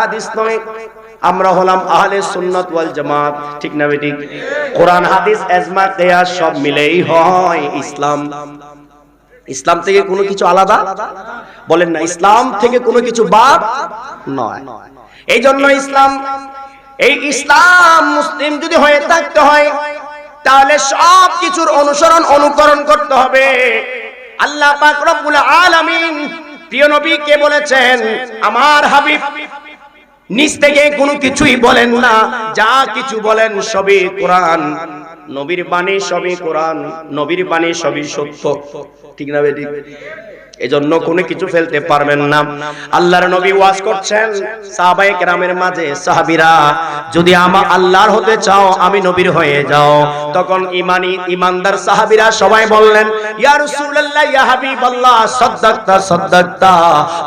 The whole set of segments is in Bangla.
হাদিস নয়, আমরা হলাম আহলে সুন্নাত ওয়াল জামাত। ঠিক না বেঠিক? কোরআন হাদিস ইজমা কিয়াস সব মিলেই হয় ইসলাম। ইসলাম থেকে কোনো কিছু আলাদা বলেন না, ইসলাম থেকে কোনো কিছু বাদ নয়। এই জন্য ইসলাম, এই ইসলাম মুসলিম যদি হয়ে থাকতে হয় তাহলে সব কিছুর অনুসরণ অনুকরণ করতে হবে। আল্লাহ পাক রব্বুল আলামিন প্রিয় নবীকে বলেছেন, আমার হাবিব নিজ থেকে কোনো কিছুই বলেন না, যা কিছু বলেন সবই কোরআন। নবীর বাণী সবই কোরআন, নবীর বাণী সবই সত্য। ঠিক না বেঠিক? এজন্য কোনো কিছু ফেলতে পারবেন না। আল্লাহর নবী ওয়াজ করছেন সাহাবায়ে কেরামের মাঝে, সাহাবীরা যদি আল্লাহর হতে চাও আমি নবীর হয়ে যাও। তখন ইমানদার সাহাবীরা সবাই বললেন, ইয়া রাসূলুল্লাহ, ইয়া হাবিবাল্লাহ, সাদ্দাকতা সাদ্দাকতা,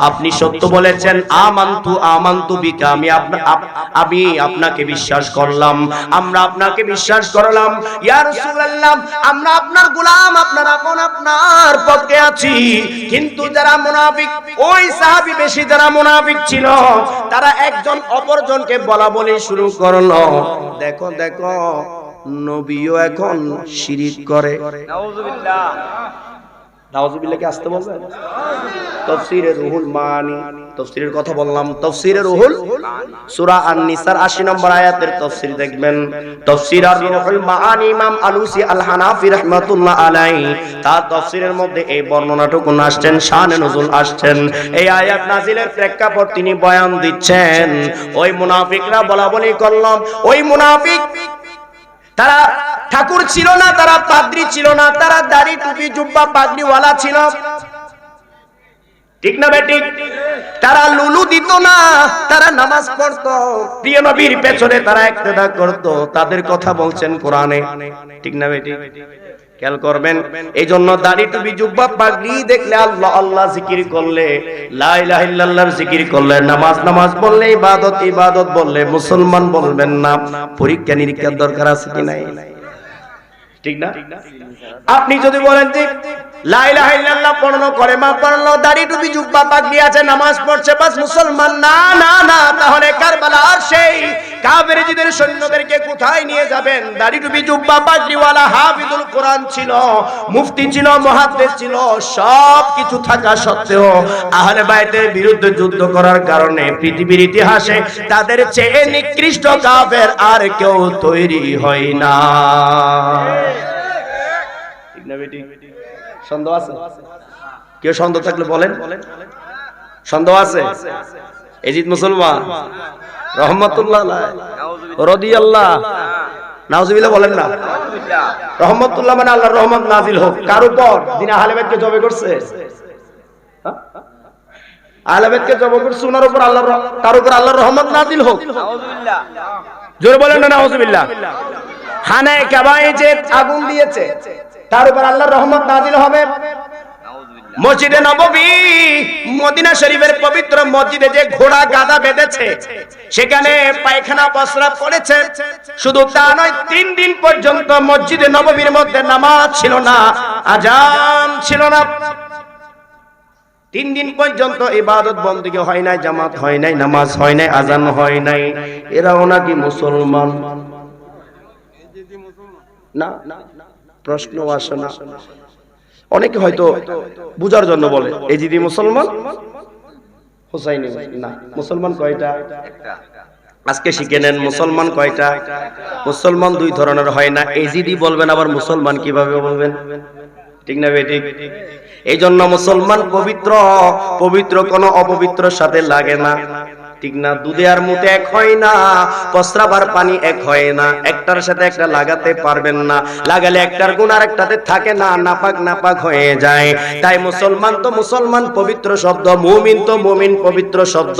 আপনি সত্য বলেছেন। আমানতু বিকা, আমি আপনাকে বিশ্বাস করলাম, আমরা আপনাকে বিশ্বাস করলাম। ইয়া রাসূলুল্লাহ, আমরা আপনার গোলাম, আপনার আপন, আপনার পক্ষে আছি। কিন্তু যারা মুনাফিক, ওই সাহাবী বেশি যারা মুনাফিক ছিল, তারা একজন অপরজনকে বলা বলি শুরু করলো, দেখো দেখো নবীও এখন শিরিক করে। নাউযুবিল্লাহ। নাউযুবিল্লাহ কি আসতে বলবেন? তাফসীরে রুহুল মানি, তাফসীরের কথা বললাম, তাফসীরে রুহুল সূরা আন-নিসার ৮০ নম্বর আয়াতের তাফসীর দেখবেন। তাফসীর আর রুহুল মানি ইমাম আলুসি আল হানাফি রাহমাতুল্লাহ আলাইহি তার তাফসীরের মধ্যে এই বর্ণনাটুকু আসছেন, শানে নুজুল আসছেন। এই আয়াত নাজিলের প্রেক্ষাপট তিনি বয়ান দিচ্ছেন। ওই মুনাফিকরা বলা বলি করল, ওই মুনাফিক তারা ঠাকুর ছিল না, তারা পাদ্রী ছিল না, তারা দাড়ি টুপি জুব্বা পাগড়িওয়ালা ছিল। ঠিক না বেঠিক? তারা লুলু দিত না, তারা নামাজ পড়তো, প্রিয় নবীর পেছনে তারা ইক্তেদা করত। তাদের কথা বলছেন কোরআনে। ঠিক না বেঠিক? খেয়াল করবেন। এই জন্য দাড়ি টুপি জুব্বা পাগড়ি দেখলে, আল্লাহ আল্লাহ জিকির করলে, লা ইলাহা ইল্লাল্লাহর জিকির করলে, নামাজ বললে, ইবাদত বললে মুসলমান বলবেন না। পরীক্ষা নিরীক্ষার দরকার আছে কি নাই? ঠিক না? আপনি যদি বলেন যে লা ইলাহা ইল্লাল্লাহ পড়নো, কলেমা পড়লো, দাড়ি টুপি জুব্বা পাগড়ি আছে, নামাজ পড়ছে, বাস মুসলমান, না না না, তাহলে কারবালার সেই কাফেরদের সৈন্যদেরকে কোথায় নিয়ে যাবেন? দাড়ি টুপি জুব্বা পাগড়িওয়ালা হাফিজুল কোরআন ছিল, মুফতি ছিল, মুহাদ্দিস ছিল, সব কিছু থাকা সত্ত্বেও আহলে বাইতের বিরুদ্ধে যুদ্ধ করার কারণে পৃথিবীর ইতিহাসে তাদের চেয়ে নিকৃষ্ট কাফের আর কেউ তৈরি হয় না। ঠিক না বেটি? সন্দেহ আছে? কেউ সন্দেহ থাকলে বলেন। সন্দেহ আছে? এজিদ মুসলমান রহমাতুল্লাহ রাদিয়াল্লাহ, নাউজুবিল্লাহ বলেন না। রহমাতুল্লাহ মানে আল্লাহর রহমত নাজিল হোক কার উপর? যিনি আহলে বাইতকে জবে করছে। আহলে বাইতকে জবে করছে, ওনার উপর আল্লাহর, তার উপর আল্লাহর রহমত নাজিল হোক। নাউজুবিল্লাহ, জোরে বলেন না নাউজুবিল্লাহ। খানায়ে কাবায় যে আগুন দিয়েছে, তার উপর আল্লাহর রহমত নাজিল হবে। মসজিদে নববী, মদিনা শরীফের পবিত্র মসজিদে যে ঘোড়া গাদা বেঁধেছে, সেখানে পায়খানা প্রস্রাব করেছে, শুধু তা নয়, 3 দিন পর্যন্ত মসজিদে নববীর মধ্যে নামাজ ছিল না, আযান ছিল না। 3 দিন পর্যন্ত ইবাদত বন্দেগী হয় নাই, জামাত হয় নাই, নামাজ হয় নাই, আযান হয় নাই। এরাও নাকি মুসলমান? না, প্রশ্ন আসে না। অনেকে হয়তো বুঝার জন্য বলে এজিদি মুসলমান, হুসাইনি না। মুসলমান কয়টা? আজকে শিখে নেন, মুসলমান কয়টা? মুসলমান 2 ধরনের হয় না। এজিদি বলবেন, আবার মুসলমান কিভাবে বলবেন? ঠিক না বেঠিক? এই জন্য মুসলমান পবিত্র, পবিত্র কোনো অপবিত্রের সাথে লাগে না। ঠিক না? দুধে আর মুতে এক হয় না, প্রস্রাব আর পানি এক হয় না, একটার সাথে একটা লাগাতে পারবেন না, লাগালে একটার গুণ আর একটাতে থাকে না, নাপাক নাপাক হয়ে যায়। তাই মুসলমান তো মুসলমান পবিত্র শব্দ, মুমিন তো মুমিন পবিত্র শব্দ,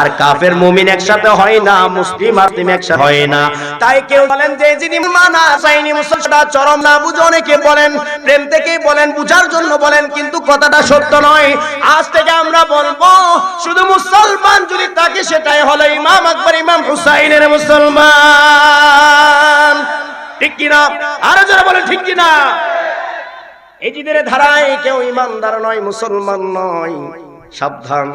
আর কাফের মুমিন একসাথে হয় না, মুসলিম আর মুসলিম একসাথে হয় না। তাই কেউ বলেন যে যিনি মানা চাইনি মুসলমান চরম না বুঝে, অনেকে বলেন প্রেম থেকেই বলেন, বুঝার জন্য বলেন, কিন্তু কথাটা সত্য নয়। আজ থেকে আমরা বলবো শুধু মুসলমান যদি তাকে, সেটাই হলো ইমাম আকবর, ইমাম হুসাইনের মুসলমান। ঠিক কিনা? আরো যারা বলে ঠিক কিনা? এজিদের ধারায় কেউ ইমানদার নয়, মুসলমান নয়, সাবধান।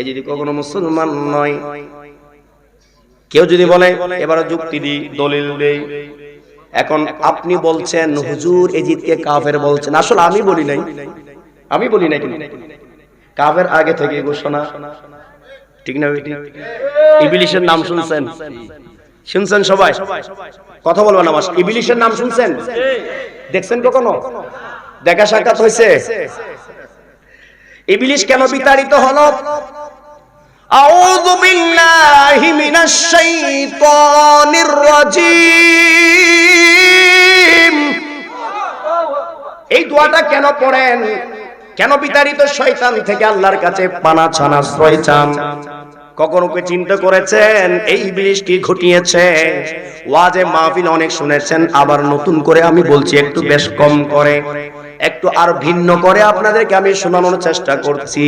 এজিদি কখনো মুসলমান নয়। কেউ যদি বলে এবারে যুক্তি দিই, দলিল দেই, এখন আপনি বলছেন হুজুর এজিদকে কাফের বলছেন, আসলে আমি বলি নাই, আমি বলি নাই, কিন্তু কাফের আগে থেকে ঘোষণা, ঠিক না? ইবলিসের নাম শুনছেন? শুনছেন সবাই? কথা বলবেন না, ইবলিসের নাম শুনছেন? দেখছেন কখনো? দেখা সাক্ষাৎ হয়েছে? ইবলিস কেন বিতাড়িত হলো? আউযু বিল্লাহি মিনাশ শাইতানির রাজীম। এই দোয়াটা কেন পড়েন? কেন বিতাড়িত শয়তান থেকে আল্লাহর কাছে পানা ছানা আশ্রয় চান? কখনো কি চিন্তা করেছেন এই ইবলিস কি ঘটিয়েছে? ওয়াজে মাহফিল অনেক শুনেছেন, আবার নতুন করে আমি বলছি, একটু বেশ কম করে, একটু আর ভিন্ন করে আপনাদেরকে আমি শোনানোর চেষ্টা করছি।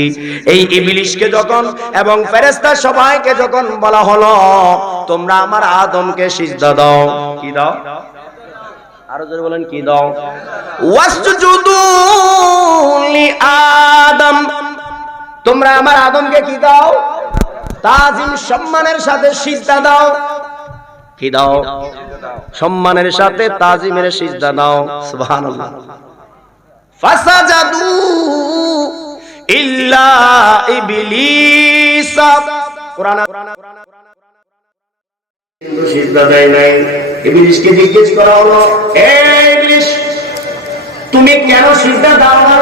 এই ইবলিসকে যখন এবং ফেরেশতা সবাইকে যখন বলা হলো তোমরা আমার আদমকে সিজদা দাও, কি দাও? আরো জোরে বলেন, কি দাও? ওয়াসজুদু লি আদম, তোমরা আমার আদমকে কি দাও? তাজিম, সম্মানের সাথে সিজদা দাও। কি দাও? সম্মানের সাথে তাজিমের সিজদা দাও। সুবহানাল্লাহ। ফাসাজাদু ইল্লা ইবলিস, কোরআন কিন্তু সিজদা দেয় নাই। ইবলিসকে জিজ্ঞেস করা হলো, এই ইবলিস তুমি কেন সিজদা দাও না?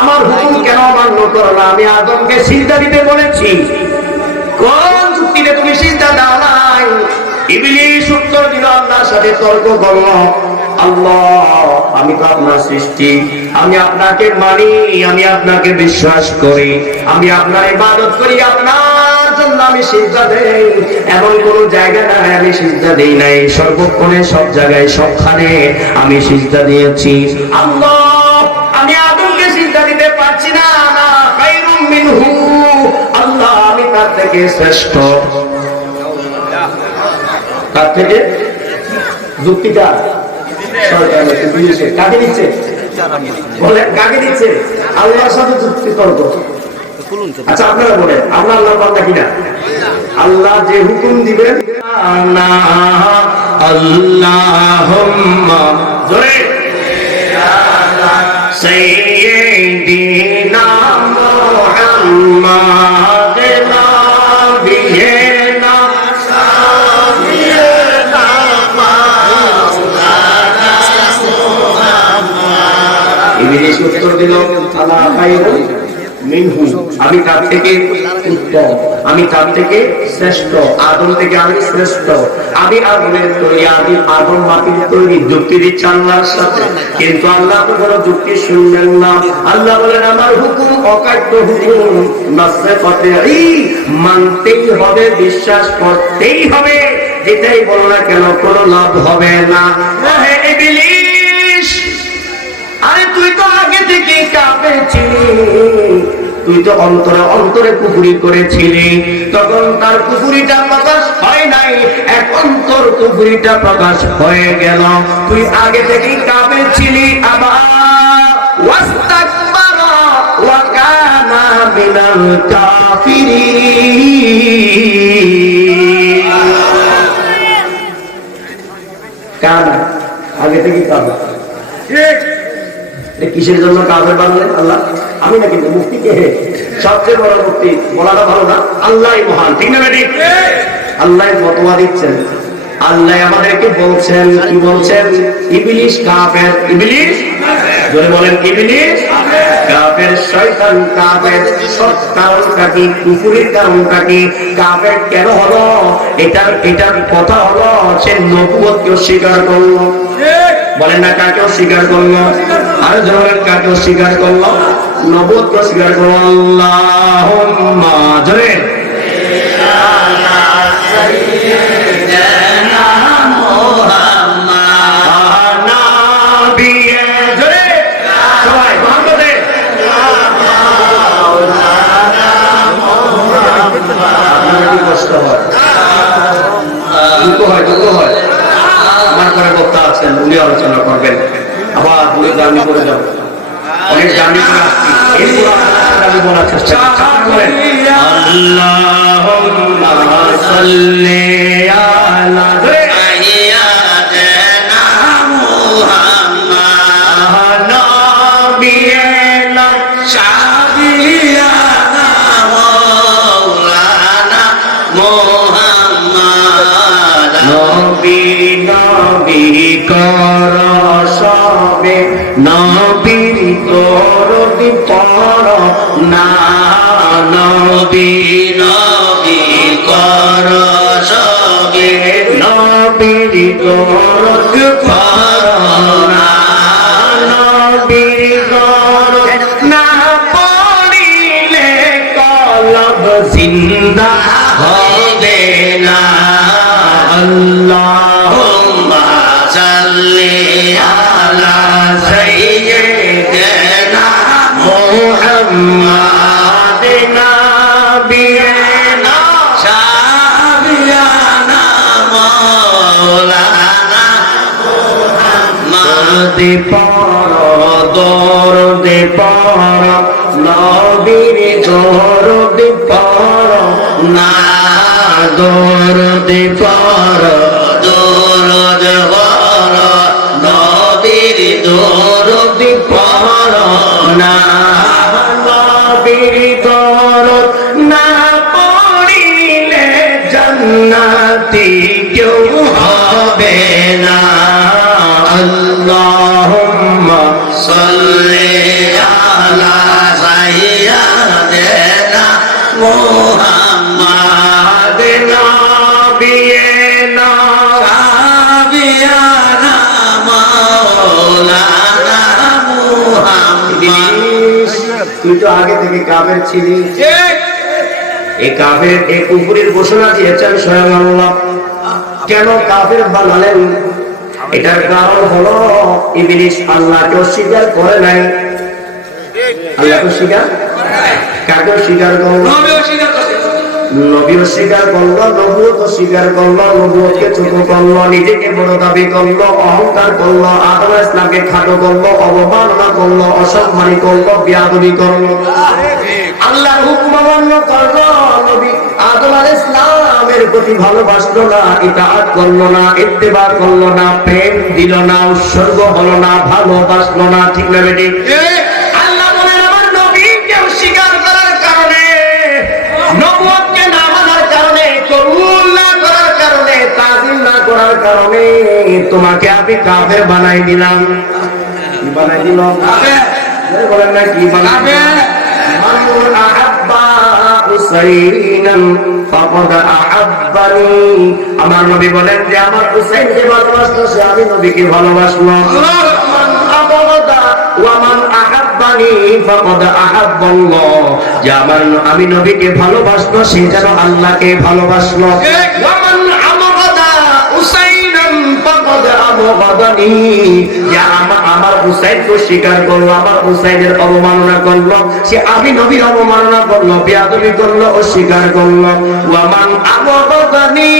আমার হুকুম কেন অমান্য করো না? আমি আদমকে সিজদা দিতে বলেছি, কোন যুক্তিতে তুমি সিজদা দাও নাই? ইবলিস উত্তর দিল, আল্লাহর সাথে তর্ক করল, আল্লাহ আমি তো আপনার সৃষ্টি, আমি আপনাকে মানি, আমি আপনাকে বিশ্বাস করি, আমি আপনার ইবাদত করি, আপনার জন্য আমি সিজদা দেই, এমন কোন জায়গা নাই আমি সিজদা দেই নাই, সর্বক্ষণে সব জায়গায় সবখানে আমি সিজদা দিয়েছি। আল্লাহ আমি আদমকে সিজদা দিতে পারছি না, না খায়রুম মিনহু, আল্লাহ আমি তার থেকে শ্রেষ্ঠ। তার থেকে যুক্তিটা কাকে দিচ্ছে? বলে কাকে দিচ্ছে? আল্লাহর সাথে যুক্তি তর্ক। আচ্ছা আপনারা বলেন, আমরা আল্লাহর বান্দা কিনা? আল্লাহ যে হুকুম দিবেন, আল্লাহুম্মা জোরে সাইয়্যিদিনা মুহাম্মাদ নাবিয়িনা সাফিয়িনা মাওলানা মুহাম্মদ। ইবলিস উত্তর দিল, আলা খায়রুম মিনহু, আমি তার থেকে উত্তম, আমি তার থেকে শ্রেষ্ঠ, আদম থেকে আমি শ্রেষ্ঠ, আমি আদমের তৈরি, আমি আদম মাটির তৈরি। যুক্তি দিচ্ছে আল্লাহর সাথে, কিন্তু আল্লাহ তো কোনো যুক্তি শুনলেন না। আল্লাহ বলেন আমার হুকুম অকাট্য হুকুম, নাসে ফাতিহি, মানতেই হবে, বিশ্বাস করতেই হবে, যেটাই বলো না কেন কোনো লাভ হবে না। হে ইবলিস, আরে তুই তো আগে থেকে কাফের ছিলি, তুই তো অন্তরে অন্তরে কুফরি করেছিলি, তখন তার কুফরিটা প্রকাশ হয় নাই, এখন তোর কুফরিটা প্রকাশ হয়ে গেল। তুই আগে থেকেই কাফের ছিলি, আবার ওয়াস্তাকবারা ওয়া কানা মিনাল কাফিরিন। কানা আগে থেকেই কাফের, ঠিক? কিসের জন্য কাফের বানালেন আল্লাহ? আমি না, কিন্তু মুফতি কে? সবচেয়ে বড় মুফতি বলাটা ভালো না? আল্লাহই মহান, ঠিক না? ঠিক, আল্লাহ ফতোয়া দিচ্ছেন, আল্লাহ আমাদেরকে বলছেন, কি বলছেন? ইবলিস কাফের, ইবলিস জোরে বলেন, ইবলিস কাফের, শয়তান কাফের। সব কারণটা কি? কুফরির কারণটা কি? কাফের কেন হলো? এটার কথা হলো সে নবুয়তকে অস্বীকার করলো। বলেন না, কাকে অস্বীকার করলো? আরো জোরে কাকে অস্বীকার করলো? নবুয়তকে অস্বীকার করলো। আল্লাহুম্মা জোরে সাইয়্যিদানা মুহাম্মাদ নাবিয়ে, জোরে সবাই মোহাম্মদে মাওলানা মুহাম্মদ। আপনাদের কি কষ্ট হয়? দুঃখ হয়? দুঃখ হয়? আমার করে বক্তা আছেন, উনি আলোচনা করবেন, আবার উনি দামি করে যাবো, অনেক দামি করে আসছি, এরপর দামি বলার চেষ্টা করেন। আল্লাহুম্মা সাল্লি মোহাম্মদ নবী নবী কর সবে নবীর দরদি পড় না নবী নবী কর সবে নবীর দরদ পড় না নবীর দরদ না পড়িলে কলব জিন্দা হবে না আল্লাহুম্মা সাল্লি আলা সাইয়্যিদিনা মুহাম্মাদ নাবিয়িনা শাফিয়ানা মাওলানা মুহাম্মদ দরদে পড় নবীর দরদে পড় না দরদে পড় দরুদ পড় নবীর দরুদ দরদে পড় না নবীর দরদ না পড়িলে জান্নাতি কেউ হবে না আল্লাহুম্মা সাল্লি আলা সাইয়্যিদিনা মুহাম্মদ নাবিয়িনা শাফিয়ানা মাওলানা মুহাম্মদ তুই তো আগে থেকে কাফের ছিলি এই কাফের এই কুফরির ঘোষণা দিয়েছেন স্বয়ং আল্লাহ কেন কাফের বানালেন এটার কারণ হলো ইবলিস আল্লাহকে অস্বীকার করে নাই আল্লাহকে স্বীকার কাকে স্বীকার করলো নবী অস্বীকার করলো নবুয়ত স্বীকার করলো নবুয়তকে ছোট করলো নিজেকে বড় দাবি করলো অহংকার করলো আদম ইসলামকে খাটো করলো অবমাননা করলো অসম্মানী করলো বেয়াদবি করলো আল্লাহর হুকুম অমান্য করলো নবী আদম আলাইহিস সালামের প্রতি ভালোবাসলো না ইতাআত করলো না ইত্তেবা করলো না প্রেম দিল না উৎসর্গ হলো না ভালোবাসলো না ঠিক না বেটি আল্লাহ বলেন আমার নবীকে অস্বীকার করার কারণে নবুয়তকে না মানার কারণে কবুল না করার কারণে তাজিম না করার কারণে তোমাকে আমি কাফের বানাই দিলাম কি বানাই দিলাম কাফের বলেন না কি বানাবে মান আহাব্বা হুসাইনান ফাকাদ আহাব্বানি আমার নবী বলেন যে আমার হুসাইনকে ভালোবাসলো সে আমি নবীকে ভালোবাসলো মান আবাদা ওয়া মান আহাব্বানি ফাকাদ আহাব্বাল্লাহ যে আমার আমি নবীকে ভালোবাসলো সে যেন আল্লাহকে ভালোবাসলো ওয়া মান আমাদা হুসাইনান ফাকাদ আমাদানি যে আমার হুসাইনকে স্বীকার করলো আমার হুসাইনের অবমাননা করলো সে আমি নবীর অবমাননা করলো বেয়াদবি করলো অস্বীকার করলো ওয়া মান আমাদানি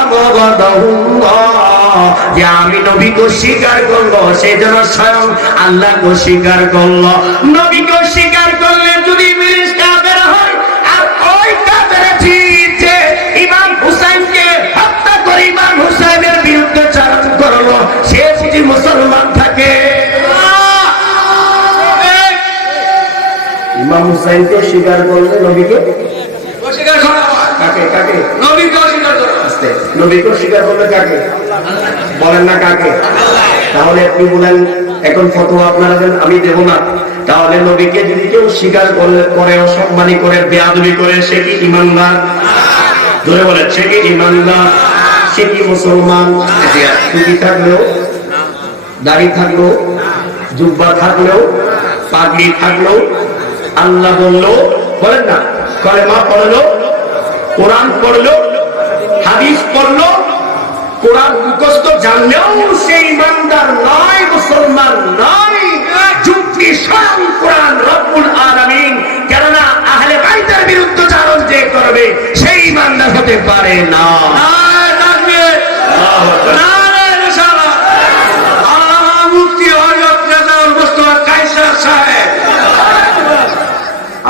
আমাদাহুল্লাহ যে আমি নবীকে স্বীকার করলো সে যেন স্বয়ং আল্লাহকে স্বীকার করলো নবীকে স্বীকার করলে যদি ইবলিস কাফের হয় আর ওই কাফের যে ইমাম হুসাইনকে হত্যা করে ইমাম হুসাইনের বিরুদ্ধে চারণ করলো সে যদি মুসলমান থাকে ইমাম হুসাইনকে স্বীকার করলে নবীকে অস্বীকার করা কাকে কাকে নবীকে অস্বীকার করা আস্তে নবীকে স্বীকার করলে কাকে বলেন না কাকে তাহলে আপনি বলেন এখন ফতোয়া আপনারা দেন আমি দেব না তাহলে নবীকে যদি কেউ স্বীকার করে অসম্মানী করে বেয়াদবি করে সে কি ঈমানদার ধরে বলেন সে কি ঈমানদার সে কি মুসলমান টুপি থাকলেও দাড়ি থাকলেও জুব্বা থাকলেও পাগড়ি থাকলেও আল্লাহ বললো বলেন না কলেমা পড়লো কোরআন পড়লো হাদিস পড়লো কোরআন মুখস্থ জানলেও সে ঈমানদার নয় মুসলমান নয় যুক্তি স্বয়ং কোরআন রব্বুল আলামিন কেননা আহলে বাইতের বিরুদ্ধে চারণ যে করবে সেই ঈমানদার হতে পারে না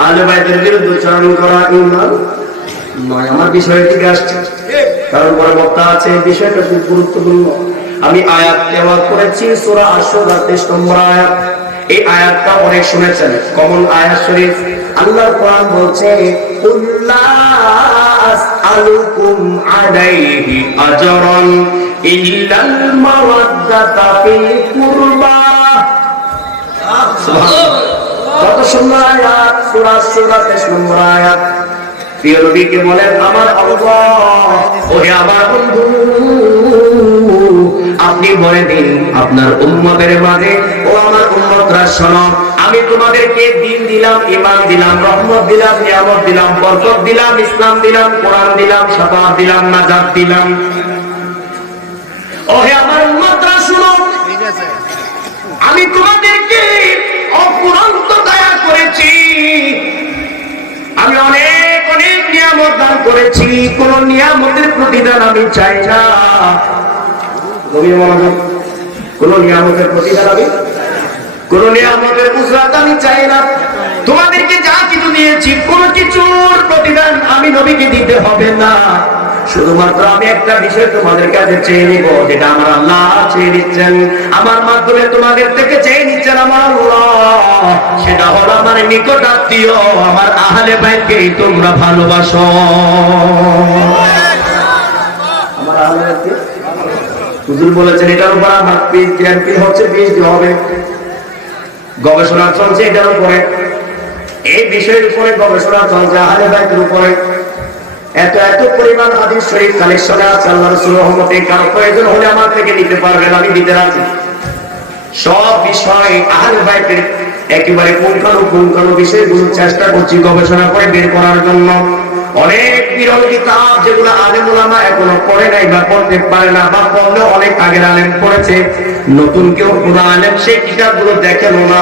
আহলে বাইতের বিরুদ্ধে চারণ করা ঈমান নয়। আমার বিষয় থেকে আসছে কারণ পরে বক্তা আছে এই বিষয়টা খুব গুরুত্বপূর্ণ। আমি আয়াত তেলাওয়াত করেছি সূরা আশ-শুরা 23 নম্বর আয়াত। এই আয়াতটা অনেক শুনেছেন, কমন আয়াত শরীফ। আল্লাহর কোরআন বলছে কুল্লা আসআলুকুম আলাইহি আজরান ইল্লাল মাওয়াদ্দাতা ফিল কুরবা। কত সুন্দর আয়াত, সূরা 23 নম্বর আয়াত। প্রিয় নবীকে বলেন, আমার আল্লাহ, ওহে আমার বন্ধু, আপনি বলে দিন আপনার উম্মতের মাঝে, ও আমার উম্মতরা শোনো, আমি তোমাদেরকে দ্বীন দিলাম, ঈমান দিলাম, রহমত দিলাম, নিয়ামত দিলাম, বরকত দিলাম, ইসলাম দিলাম, কোরআন দিলাম, শাফাআত দিলাম, নাজাত দিলাম। ওহে আমার উম্মতরা শোনো, আমি তোমাদেরকে অফুরন্ত দয়া করেছি, আমি অনেক অনেক নিয়ামত দান করেছি, কোন নিয়ামতের প্রতিদান আমি চাই না। কোন নিয়ামতের প্রতিদান আমি, কোন নিয়ামতের উজরাত আমি চাই না। তোমাদেরকে যা কিছু দিয়েছি, কোন কিছুর প্রতিদান আমি নবীকে দিতে হবে না। শুধুমাত্র আমি একটা বিষয় তোমাদের কাছে চেয়ে নিব, যেটা আমার আল্লাহ চেয়ে নিচ্ছেন, আমার মাধ্যমে তোমাদের থেকে চেয়ে নিচ্ছেন আমার আল্লাহ। সেটা হলো আমার নিকট আত্মীয়, আমার আহলে বাইতকে তোমরা ভালোবাসো। আমার আহলে বাইতকে হুজুর বলেছেন, এটার উপর আমার পিএইচডি হচ্ছে, পিএইচডি হবে, গবেষণা চলছে এটার উপরে, এই বিষয়ের উপরে গবেষণা চলছে, আহলে বাইতের উপরে। এত এত পরিমাণ হাদিস শরীফ কালেকশনে আছে, আল্লাহ রাসূল রহমতে, কারো প্রয়োজন হলে আমার থেকে নিতে পারবেন, আমি দিতে রাজি। সব বিষয় আহলে বাইতের একেবারে পুঙ্খানু বিষয়গুলো চেষ্টা করছি গবেষণা করে বের করার জন্য। অনেক বিরল কিতাব যেগুলো আলেম ওলামা এখনো পড়ে নাই বা পড়তে পারে না, বা পড়লেও অনেক আগের আলেম পড়েছে, নতুন কেউ কোন আলেম সেই কিতাবগুলো দেখেন না।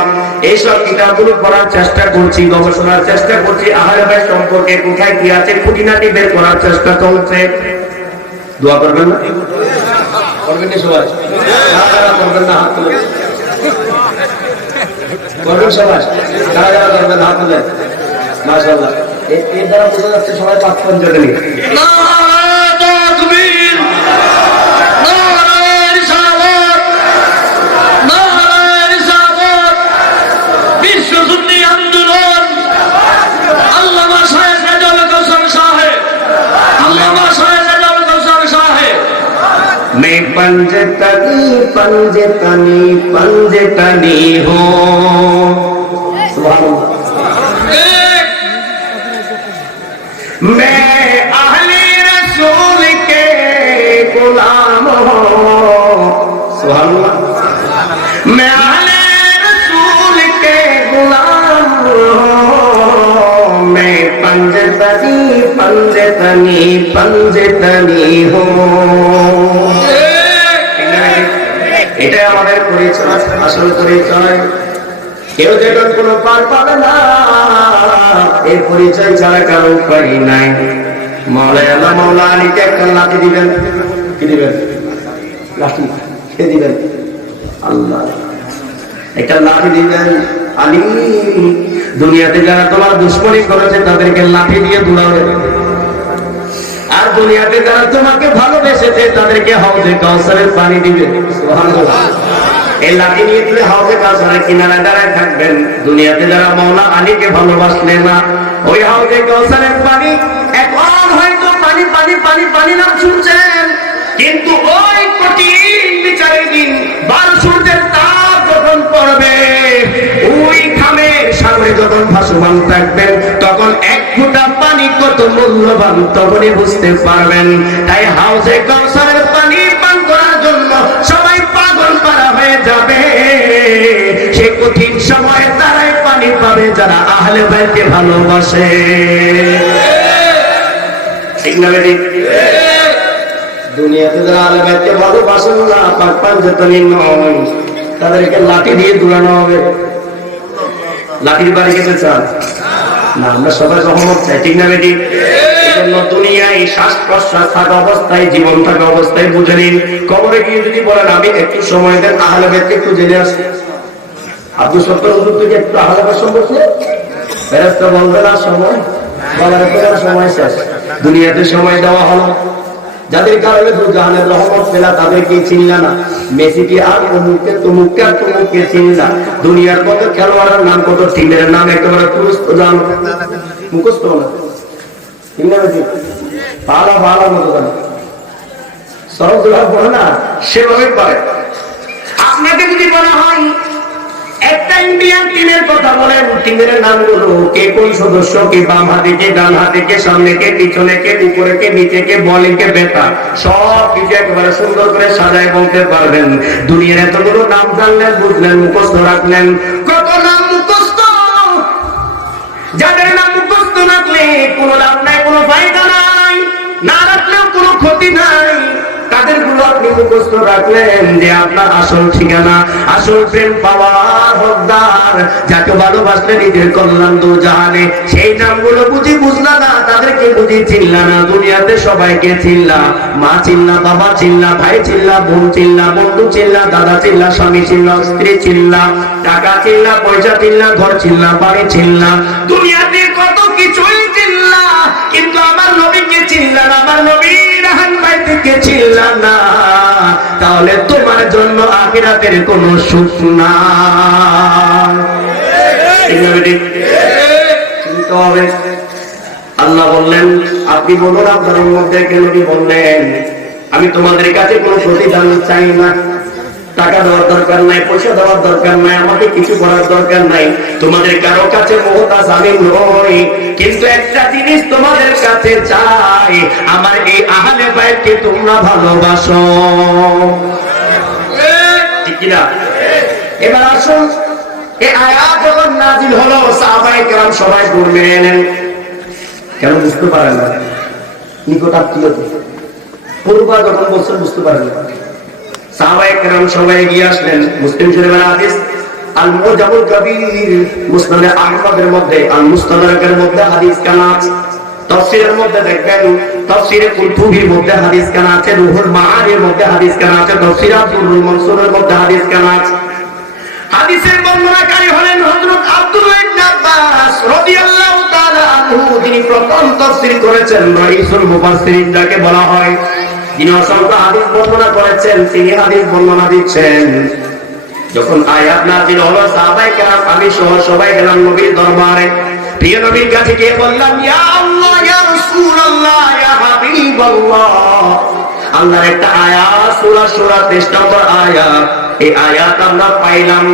এইসব কিতাবগুলো পড়ার চেষ্টা করছি, গবেষণার চেষ্টা করছি, আহলে বাইত সম্পর্কে কোথায় কি আছে খুঁটিনাটি বের করার চেষ্টা চলছে। দোয়া করবেন না? করবেন না সবাই? যারা করবেন না হাত তুলে করবেন সবাই, যারা করবেন হাত তুলে। মাশাআল্লাহ, এর দ্বারা বোঝা যাচ্ছে সবাই পাঁচ পঞ্চায়েত নেই। मैं पंजतनी हो। मैं अहले रसूल के गुलाम हो। सुभान अल्लाह। मैं अहले रसूल के गुलाम हो। मैं पंजतनी हो। এটাই আমাদের পরিচয়, আসল পরিচয়। কেউ যেন কোনো পার পাবে না, এই পরিচয় ছাড়া কারো উপায় নাই। মাওলানা মাওলা আলীকে একটা লাঠি দিবেন, কি দিবেন? লাঠি কে দিবেন? আল্লাহ একটা লাঠি দিবেন। আলী, দুনিয়াতে যারা তোমার দুশ্মনী করেছে তাদেরকে লাঠি দিয়ে দুলাবে, আর দুনিয়াতে যারা তোমাকে ভালোবেসেছে তাদেরকে হাউজে কাউসারের পানি দিবে। সুবহানাল্লাহ। এই লাঠি নিয়ে দিলে হাউজে কাউসারের কিনারায় দাঁড়ায় থাকবেন। দুনিয়াতে যারা মাওলা আলীকে ভালোবাসলেন না, ওই হাউজে কাউসারের পানি এখন হয়তো পানি পানি পানি পানি নাম শুনছেন, কিন্তু ওই কঠিন বিচারের দিন 12 সূর্যের তাপ যখন পড়বে, ওই খামের সাগরে যখন ভাসমান থাকবেন, তখন এক ফোঁটা পানি কত মূল্যবান তখনই বুঝতে পারবেন। তাই হাউজে কাউসারের পানি পান করার জন্য সবাই পাগল পারা হয়ে যাবে। সে কঠিন সময়ে তারাই পানি পাবে যারা আহলে বাইতকে ভালোবাসে। ঠিক না বেটি? দুনিয়াতে যারা আহলে বাইতকে ভালোবাসে না, পাক পাঞ্জাতনি নয়, তাদেরকে লাঠি দিয়ে দুলানো হবে। লাঠির বাড়ি খেতে চান না? আমরা সবাই রহমত চাই, ঠিক না বেটি? এজন্য দুনিয়ায় শ্বাস প্রশ্বাস থাকা অবস্থায়, জীবন থাকা অবস্থায় বুঝে নিন, কবরে গিয়ে যদি বলেন আমি একটু সময় দেন, আহলে বাইতকে একটু জেনে আসি, আব্দুল সত্তর হুজুর থেকে একটু আহলে বাইত সম্পর্কে ফেরেশতা বলবে না, সময় বলার পরে সময় শেষ। দুনিয়াতে সময় দেওয়া হলো, যাদের কারণে জাহানের রহমত পেলা তাদেরকে চিনলা না। মেসিকে আর অমুককে তমুককে আর তমুককে চিনলা। দুনিয়ার কত খেলোয়াড়ের নাম, কত টিমের নাম একেবারে মুখস্থ জানো, মুখস্থ না ঠিক না বেশি ভালো ভালো মতো জানে সরব যেভাবে পড়ে না সেভাবে পারে। আপনাকে যদি বলা হয় একটা ইন্ডিয়ান টিমের কথা বলেন, টিমের নামগুলো কে কোন সদস্য, কে বাম হাতে, কে ডান হাতে, কে সামনে, কে পিছনে, কে উপরে, কে নিচে, কে বলিং, কে ব্যাটার, সব কিছু একেবারে সুন্দর করে সাজায় বলতে পারবেন। দুনিয়ার এতগুলো নাম জানলেন, বুঝলেন, মুখস্থ রাখলেন। কত নাম মুখস্থ, যাদের নাম মুখস্থ রাখলে কোনো লাভ নাই, কোনো ফায়দা নাই, না রাখলেও কোনো ক্ষতি নাই, তাদের গুলো আপনি মুখস্থ রাখলেন যে আপনার আসল ঠিকানা, আসল প্রেম পাওয়ার হকদার, যাকে ভালোবাসলে নিজের কল্যাণ দু জাহানে, সেই নামগুলো বুঝি বুঝলা না, তাদেরকে বুঝি চিনলা না। দুনিয়াতে সবাইকে চিনলা, মা চিনলা, বাবা চিনলা, ভাই চিনলা, বোন চিনলা, বন্ধু চিনলা, দাদা চিনলা, স্বামী চিনলা, স্ত্রী চিনলা, টাকা চিনলা, পয়সা চিনলা, ঘর চিনলা, বাড়ি চিনলা, দুনিয়াতে কত কিছুই চিনলা, কিন্তু আমার নবীকে চিনলা না, আমার নবীর হান বাইতে চিনলা না, তাহলে তোমার জন্য আখিরাতের কোনো সুখ নাই। চিনতে হবে। আল্লাহ বললেন আপনি বলুন আপনার মধ্যে কেন কি বললেন আমি তোমাদের কাছে কোনো প্রতিদান চাই না, টাকা দেওয়ার দরকার নাই, পয়সা দেওয়ার দরকার নাই, আমাকে কিছু করার দরকার নাই, তোমাদের কারো কাছে মুহতাজ আমি নই, কিন্তু একটা জিনিস তোমাদের কাছে চাই, আমার এই আহলে বাইতকে তোমরা ভালোবাসো। ঠিক কি না? এবার আসুন, এই আয়াত যখন নাযিল হলো সাহাবায়ে কেরাম সবাই দৌড় মেরে এলেন। কেন বুঝতে পারেন না? নিকটাত্মীয়তা পূর্বা যখন বলছেন বুঝতে পারেন না। সাহাবায়ে কেরাম সবাই এগিয়ে আসলেন। মুসলিম শরীফের হাদিস আল মুজামুল কবির, মুসনাদ আহমদের মধ্যে, আল মুস্তাদরাকের মধ্যে হাদিস কানা আছে, তাফসীরের মধ্যে দেখবেন, তাফসীরে কুতুবির মধ্যে হাদিস কানা আছে, রুহুল মাআনির মধ্যে হাদিস কানা আছে, তাফসীর আব্দুল মনসুরের মধ্যে হাদিস কানা আছে। হাদিসের বর্ণনাকারী হলেন হযরত আব্দুল্লাহ ইবনে আব্বাস রাদিয়াল্লাহু তাআলা আনহু, তিনি প্রথম তাফসীর করেছেন, রাইসুল মুফাসসিরিন যাকে বলা হয়, যিনি অসংখ্য হাদিস বর্ণনা করেছেন, তিনি হাদিস বর্ণনা দিচ্ছেন। যখন আয়াত নাযিল হলো সাহাবায়ে কেরাম আমি সহ সবাই গেলাম নবীর দরবারে, প্রিয় নবীর কাছে গিয়ে বললাম ইয়া আল্লাহ, ইয়া রাসূলুল্লাহ, ইয়া হাবিবাল্লাহ, আল্লাহর একটা আয়াত সূরা 23 নম্বর আয়াত, এই আয়াত আমরা পাইলাম,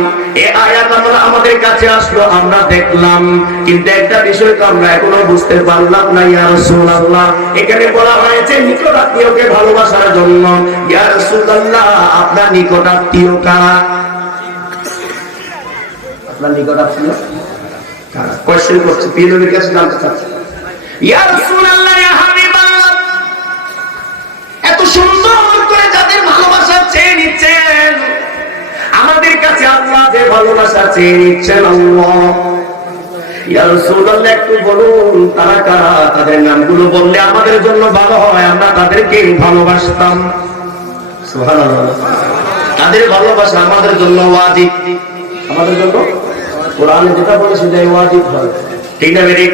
এই আয়াত আমরা আমাদের কাছে আসলো, আমরা দেখলাম, কিন্তু একটা বিষয় তো আমরা এখনো বুঝতে পারলাম না ইয়া রাসূলুল্লাহ। এখানে বলা হয়েছে নিকটাত্মীয়কে ভালোবাসার জন্য। ইয়া রাসূলুল্লাহ, আপনার নিকটাত্মীয় কারা? আপনার নিকটাত্মীয় কারা? কোশ্চেন করছে, প্রিয় নবীর কাছে জানতে চাচ্ছে। ইয়া রাসূলুল্লাহ, ইয়া হাবিবাল্লাহ, এত সুন্দর করে যাদের ভালোবাসা চেয়ে নিচ্ছেন, আমাদের কাছে আল্লাহ যে ভালোবাসা চেয়ে নিচ্ছেন আল্লাহ, ইয়া রাসূলুল্লাহ একটু বলুন তারা কারা, তাদের নামগুলো বললে আমাদের জন্য ভালো হয়, আমরা তাদেরকে ভালোবাসতাম। সুবহানাল্লাহ, তাদের ভালোবাসা আমাদের জন্য ওয়াজিব, আমাদের জন্য কোরআনে যেটা বলে সেটাই ওয়াজিব হয়, ঠিক না বেঠিক?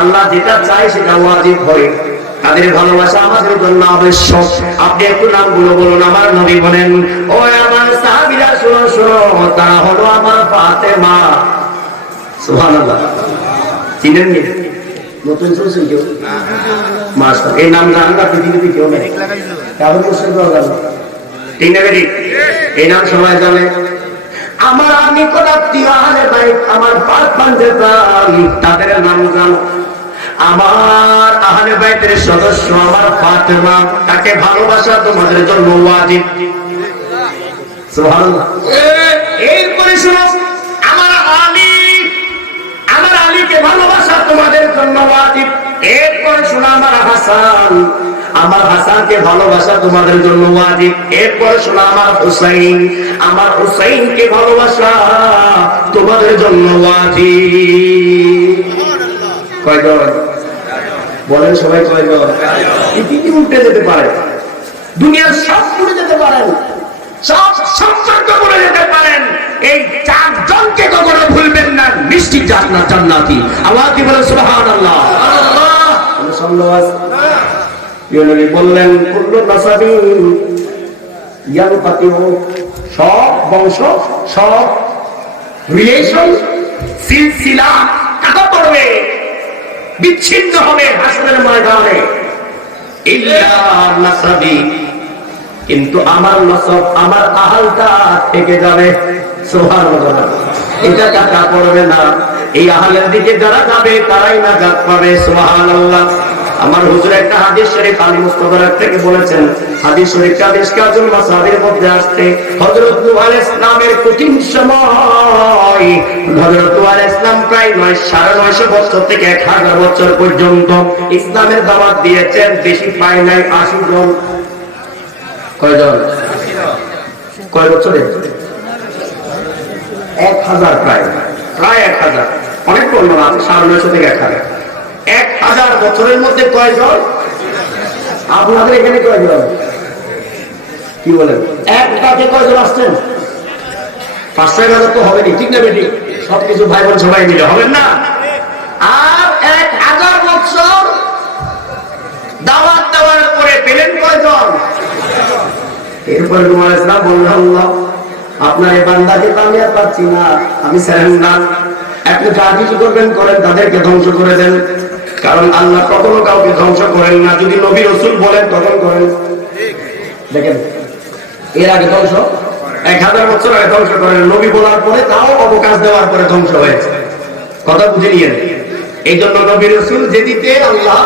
আল্লাহ যেটা চায় সেটা ওয়াজিব হয়, তাদের ভালোবাসা আমাদের জন্য আবশ্যক। আপনি একটু নামগুলো বলুন। আমার নবী বলেন ও আমার সাহাবীরা শোনো শোনো, তারা হলো আমার ফাতেমা। সুবহানাল্লাহ, চিনেন নি? নতুন শুনছেন কেউ? মাশাআল্লাহ, এই নাম জানেন না পৃথিবীতে কেউ নেই, কারণ মুসলিম দরকার, ঠিক না বেঠিক? এই নাম সবাই জানে। আমার নিকটাত্মীয় আহলে বাইত, আমার পাক পাঞ্জাবি, তাদের নাম জানো। আমার আহলে বাইতের সদস্য আমার ফাতেমা, তাকে ভালোবাসা তোমাদের জন্য ওয়াজিব। সুবহানাল্লাহ। এরপরে শুনো, আমার আলীকে ভালোবাসা তোমাদের জন্য ওয়াজিব। এরপরে শুনো, আমার হাসানকে ভালোবাসা তোমাদের জন্য ওয়াজিব। এরপরে শোনো, আমার হুসাইনকে ভালোবাসা তোমাদের জন্য ওয়াজিব। কয়জন বলেন সবাই? কয়জন? পৃথিবী উল্টে যেতে পারে, দুনিয়ার সব উড়ে যেতে পারেন, সব সম্পর্ক করে যেতে পারেন, এই চারজনকে কখনো ভুলবেন না, নিশ্চিত জান্নাতি। আল্লাহ কি বলেন? সুবহানাল্লাহ। নবী বললেন কুল্লু নাসাবিন ইয়ানকাতিউ, সব বংশ, সব রিলেশন, সিলসিলা কাটা পড়বে, বিচ্ছিন্ন হবে হাসরের ময়দানে। ইল্লা নাসাবি, কিন্তু আমার নসব, আমার আহালটা থেকে যাবে। সুবহানাল্লাহ। এটা টাকা পড়বে না। এই আহালের দিকে যারা যাবে তারাই নাজাত পাবে। সুবহানাল্লাহ। আমার হুজুর একটা হাদিস শরীফ আলী মুস্তাফার থেকে বলেছেন, হাদিস শরীফটা মিশকাতুল মাসাবির মধ্যে আসছে, হযরত নূহ আলাইহিস সালামের কঠিন সময়, হযরত নূহ আলাইহিস সালাম প্রায় 950 বছর থেকে 1000 বছর পর্যন্ত ইসলামের দাওয়াত দিয়েছেন। বেশি পায় নাই 80 জন। কয়জন? কয় বছরে? 1000, প্রায় 1000। অনেক বর্ণনা আছে, 950 থেকে 1000। 1000 বছরের মধ্যে কয়জন? আপনাদের এখানে কয়জন? কি বলেন? একটাতে কয়জন আসছেন? 5-6 তো হবে নি, ঠিক না বেটি? সবকিছু ভাই বোন সবাই মিলে হবেন না। আর 1000 বছর দাওয়াত দেওয়ার পরে পেলেন কয়জন? এরপরে নূহ আলাইহিস সালাম বললেন, আল্লাহ আপনার এই বান্দাকে তো আমি আর পাচ্ছি না, আমি সারেন্ডার। আপনি যা কিছু করবেন করেন, তাদেরকে ধ্বংস করে দেন। কারণ আল্লাহ কখনো কাউকে ধ্বংস করেন না, যদি নবী রাসূল বলেন তখন করেন। দেখেন এর আগে ধ্বংস 1000 বছর আগে ধ্বংস করেন, নবী বলার পরে তাও অবকাশ দেওয়ার পরে ধ্বংস হয়েছে। কথা বুঝে নিয়েন। এই জন্য নবী রাসূল যেদিকে আল্লাহ,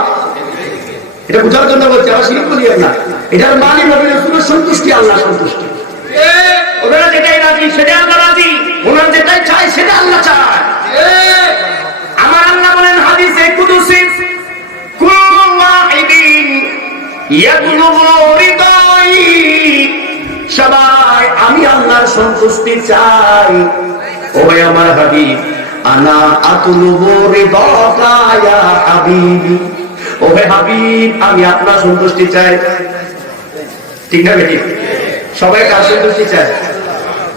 এটা বুঝার জন্য বলছে, আবার শিরক করিয়েন না। এটার মানে নবী রাসূলের সন্তুষ্টি, আল্লাহ সন্তুষ্টি। ওনারা যেটাই রাজি সেটাই আল্লাহ রাজি, ওনারা যেটাই চায় সেটা আল্লাহ চায়। আমার আল্লাহ বলেন হাদিসে কুদসি, কুল্লু ওয়াহিদিন ইয়াবলুগু রিদাই, সবাই আমি আল্লাহর সন্তুষ্টি চাই। ও ভাই আমার হাবিব, আনা আতুলুবু রিদাকা ইয়া হাবিবি, ও হে হাবিব আমি আপনার সন্তুষ্টি চাই। ঠিক না বেটি? সবাই কার সন্তুষ্টি চায়?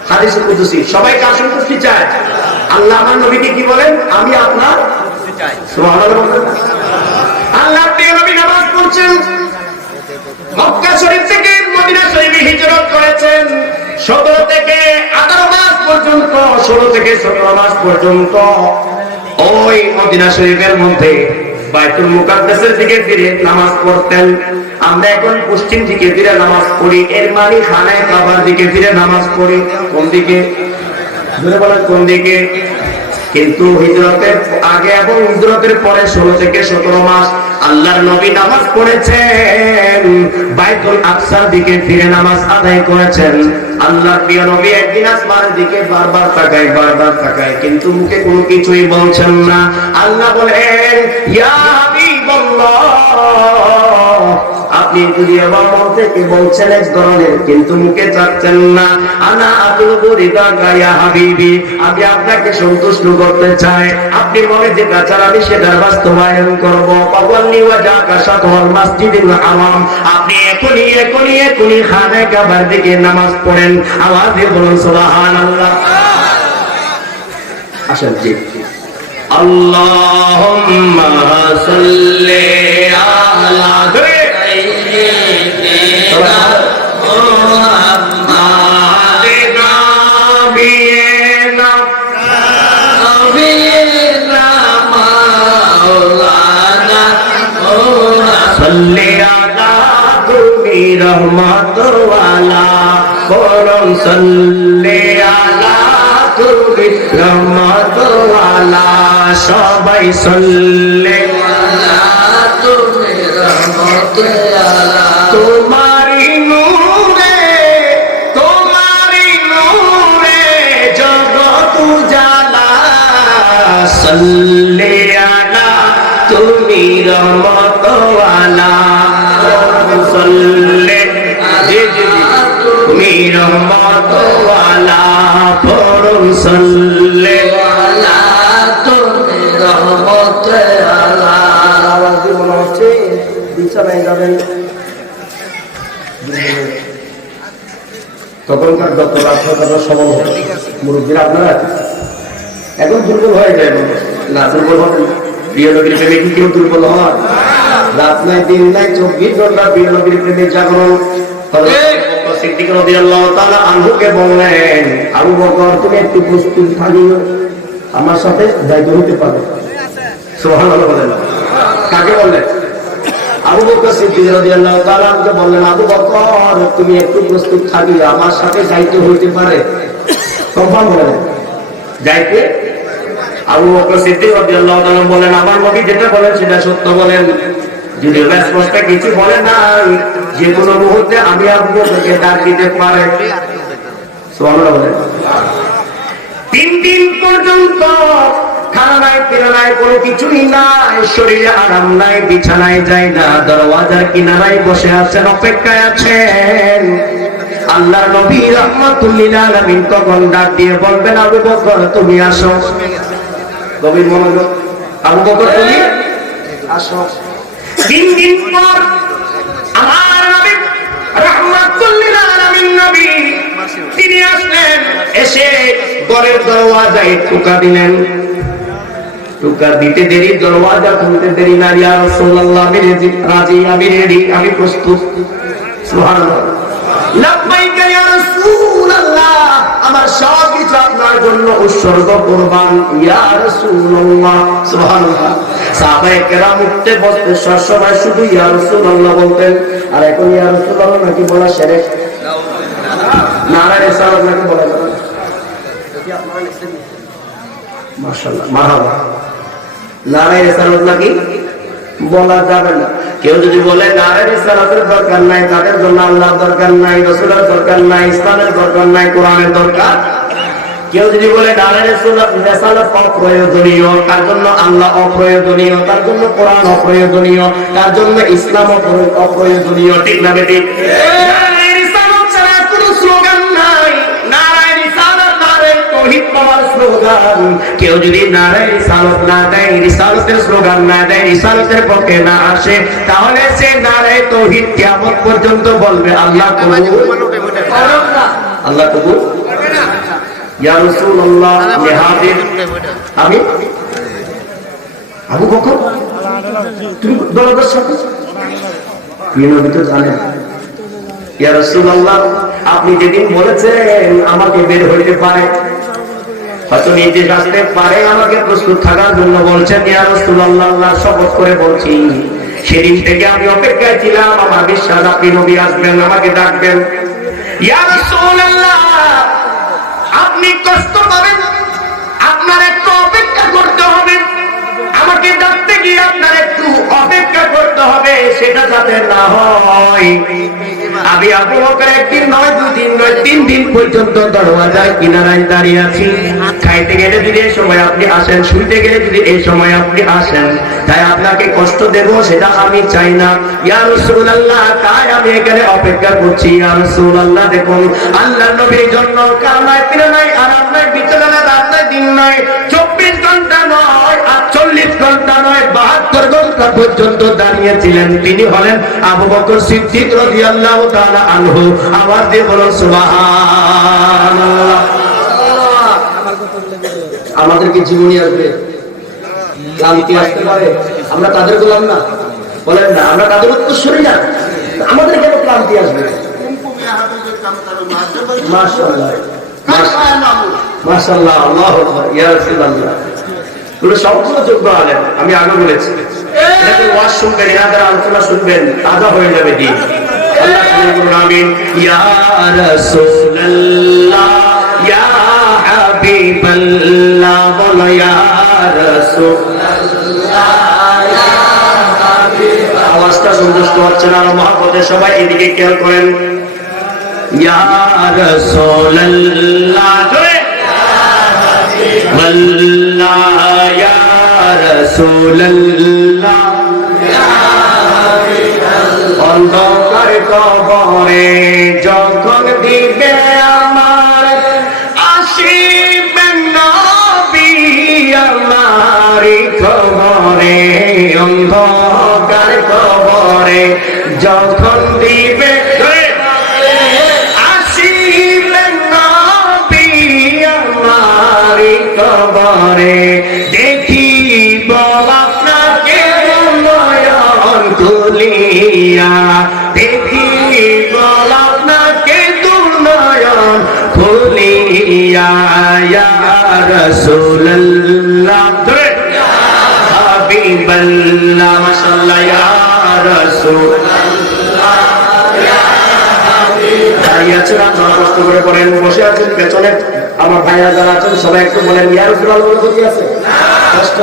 হাদিসে কুদসি, সবাই কার সন্তুষ্টি চায়? আল্লাহ আমার নবীকে কি বলেন? আমি আপনার চাই। সুবহানাল্লাহ। আল্লাহ প্রিয় নবী নামাজ পড়ছেন, মক্কা শরীফ থেকে মদিনা শরীফে হিজরত করেছেন। 17 থেকে 18 মাস পর্যন্ত, 16 থেকে 17 মাস পর্যন্ত ওই মদিনা শরীফের মধ্যে বাইতুল মুকাদ্দাসের দিকে ফিরে নামাজ পড়তেন। আমরা এখন পশ্চিম দিকে ফিরে নামাজ পড়ি, এর মানে খানায় কাবার দিকে ফিরে নামাজ পড়ি। কোন দিকে? ধরে বলেন কোন দিকে? কিন্তু হিজরতের আগে এবং হিজরতের পরে 16 থেকে 17 মাস আল্লাহর নবী নামাজ পড়েছেন, বাইতুল আকসার দিকে ফিরে নামাজ আদায় করেছেন। আল্লাহর প্রিয় নবী একদিন আসমানের দিকে বারবার তাকায়, কিন্তু মুখে কোনো কিছুই বলছেন না। আল্লাহ বলেন, ইয়া হাবিবাল্লাহ, আপনি যদি আমার মন থেকে বলছেন এক ধরনের, কিন্তু মুখে চাচ্ছেন না। আনা আতুলুবু রিদাকা ইয়া হাবিবি, আমি আপনাকে সন্তুষ্ট করতে চাই। আপনি মনে যেটা চান আমি সেটার বাস্তবায়ন করব। পাওয়াল্লি ওয়াজাকা শাতওয়াল মাসজিদিল হারাম, আপনি এখনই খানায় কাবার দিকে নামাজ পড়েন। আওয়াজে বলুন সুবহানাল্লাহ। আসেন জি। আল্লাহুম্মা সাল্লি আলা रहमत वाला, बोलो सल्ले आला तुमी रहमत वाला, सबाई सल्ले आला तुमी रहमत वाला, तुम्हारी नूरे जगत उजाला, सल्ले आला तुमी रहमत वाला, सल्ले तुमी रहमत वाला, फौरन सल्ले वाला तुमी रहमत वाला। आवाज দিয়ে মনে হচ্ছে বিছানায় যাবেন। তখনকার যত রাত সবল হবে মুরব্বীরা, আপনারা এখন দুর্বল হয়ে যায় না? দুর্বল হবে প্রিয় নবীর প্রেমে কি কেউ দুর্বল হয়? রাত নাই দিন নাই 24 ঘন্টা প্রিয় নবীর প্রেমে জাগরণ। সিদ্দিক রাদিয়াল্লাহু তাআলা আনহুকে বললেন, আবু বকর তুমি একটু প্রস্তুত থাকিও, আমার সাথে দায়িত্ব নিতে পারো। সুবহানাল্লাহ বলেন। কাকে বললেন? আবু বকর সিদ্দিক রাদিয়াল্লাহু তাআলা আনহু বললেন, আবু বকর তুমি একটু প্রস্তুত থাকিও, আমার সাথে যাইতে হইতে পারে। কনফার্ম বলেন যাইতে? আবু বকর সিদ্দিক রাদিয়াল্লাহু তাআলা বলেন, আমার নবী যেটা বলেন সেটা সত্য বলেন, যদি স্পষ্ট কিছু বলে না, যে কোনো মুহূর্তে আমি আবু বকরকে ডাক দিতে পারে। সুবহানাল্লাহ বলেন। 3 দিন পর্যন্ত খানা নাই, পিনা নাই, কোনো কিছুই নাই, শরীরে আরাম নাই, বিছানায় যাই না, দরওয়াজার কিনারায় বসে আছেন, অপেক্ষায় আছেন। আল্লাহর নবী রাহমাতুল লিল আলামিন তখন ডাক দিয়ে বলবেন, আবু বকর তুমি আসো। গভীর মনোযোগ, আবু বকর তুমি আসো। 3 দিন পর আমার নবী রাহমাতুল লিল আলামিন নবী তিনি আসলেন, এসে ঘরের দরওয়াজায় টোকা দিলেন। টোকা দিতে দেরি, দরওয়াজা খুলতে দেরি না। ইয়া রাসূলুল্লাহ আমি রাজি, আমি রেডি, আমি প্রস্তুত। সুবহানাল্লাহ। লাব্বাইকা ইয়া রাসূলুল্লাহ, আমার সব কিছু আপনার জন্য উৎসর্গ কুরবান ইয়া রাসূলুল্লাহ। সুবহানাল্লাহ। সাহাবায়ে কেরাম উঠতে বসতে সবসময় শুধু ইয়া রাসূলুল্লাহ বলতেন। আর এখন ইয়া রাসূলুল্লাহ নাকি বলা শিরক, নারা রিসালাত নাকি বলা যাবে না। মাশাআল্লাহ, মারহাবা। নারা রিসালাত নাকি বলা যাবে না। কেউ যদি বলে নারা রিসালাতের দরকার নাই, তাদের জন্য আল্লাহর দরকার নাই, রাসূলের দরকার নাই, ইসলামের দরকার নাই, কোরআনের দরকার। কেউ যদি বলে নারা রিসালাত অপ্রয়োজনীয়, তার জন্য আল্লাহ অপ্রয়োজনীয়, তার জন্য কোরআন অপ্রয়োজনীয়, তার জন্য ইসলাম অপ্রয়োজনীয়, ঠিক না বেঠিক? কেউ যদি নারায়ে রিসালাত না দেয়, রিসালাতের স্লোগান না দেয়, রিসালাতের পক্ষে না আসে, তাহলে সে নারায়ে তাওহীদ কিয়ামত পর্যন্ত বলবে আল্লাহ কবুল, আল্লাহ কবুল। ইয়া রাসূলুল্লাহ আমি হাজির। আমি আবু বকর তুমি দরবার সাথে কি নবী তো জানেন। ইয়া রাসূলুল্লাহ আপনি যেদিন বলেছেন আমাকে বের হইতে পারে, হয়তো নির্দেশ আসতে পারে, আমাকে প্রস্তুত থাকার জন্য বলছেন। ইয়া রাসূলুল্লাহ আল্লাহ শপথ করে বলছি, সেদিন থেকে আমি অপেক্ষায় ছিলাম, আমার বিশ্বাস আপনি নবী আসবেন, আমাকে ডাকবেন। ইয়া রাসূলুল্লাহ আপনি কষ্ট পাবেন, আপনার একটু অপেক্ষা করতে হবে, আমাকে ডাকতে গিয়ে আপনার একটু অপেক্ষা করতে হবে, সেটা যাতে না হয়। আমি আবু বকর একদিন নয়, 2 দিন নয়, 3 দিন পর্যন্ত দরওয়াজার কিনারায় দাঁড়িয়ে আছি। খাইতে গেলে যদি এই সময় আপনি আসেন, শুইতে গেলে যদি এই সময় আপনি আসেন, তাই আপনাকে কষ্ট দেব সেটা আমি চাই না। ইয়া রাসূলুল্লাহ তাই আমি এখানে অপেক্ষা করছি। ইয়া রাসূলুল্লাহ দেখুন আল্লাহর নবীর জন্য কামায় ফিরে নাই, আরাম নাই, বিছানা না, রাত নাই, দিন নাই, 24 ঘন্টা নয়, 48 ঘন্টা নয়, 72 ঘন্টা পর্যন্ত দাঁড়িয়েছিলেন। তিনি হলেন আবু বকর সিদ্দিক রাদিয়াল্লাহু তাআলা আনহু। আওয়াজ দিয়ে বলুন সুবহানাল্লাহ। আমাদের কি জীবনী আসবে, ক্লান্তি আসতে পারে, আমরা তাদের গোলাম না, বলেন না, আমরা তাদের উত্তরসূরি না, আমাদের কেন ক্লান্তি আসবে? মাশাআল্লাহ মাশাআল্লাহ, আল্লাহু আকবার, ইয়া রাসূলুল্লাহ। পুরো সম্পূর্ণ যোগ্য আলেম, আমি আগে বলেছি। এটা ওয়াজ শুনবেন, এনাদের আলোচনা শুনবেন, তাজা হয়ে যাবে দিন। আল্লাহ কবুল করুন, আমিন। ইয়া রাসূলুল্লাহ ইয়া হাবিবাল্লাহ, বলো ইয়া রাসূলুল্লাহ ইয়া হাবিবাল্লাহ। আওয়াজটা সন্তুষ্ট হচ্ছে না, মহব্বতে সবাই এদিকে খেয়াল করেন। ইয়া রাসূলুল্লাহ জোরে আল্লাহ, ইয়া রাসূলুল্লাহ ইয়া হাবিবাল্লাহ। অন্ধকার কবরে যখন দিবে আমার, আসিবেন নবী আমার খবরে। অন্ধকার কবরে যখন দিবে, আসিবেন নবী আমার কবরে। দেখিব আপনাকে নয়ন খুলিয়া, দেখিব আপনাকে নয়ন খুলিয়া। ইয়া রাসূলুল্লাহ ইয়া হাবিব হাবিবাল্লাহ মাশাআল্লাহ ইয়া রাসূলুল্লাহ দাঁড়িয়ে আছেন আপনারা কষ্ট করে পড়েন, বসে আছেন পেছনে আমার ভাইয়া যারা আছেন সবাই একটু বলেন ইয়া রাসূলুল্লাহ বলে ক্ষতি আছে কষ্ট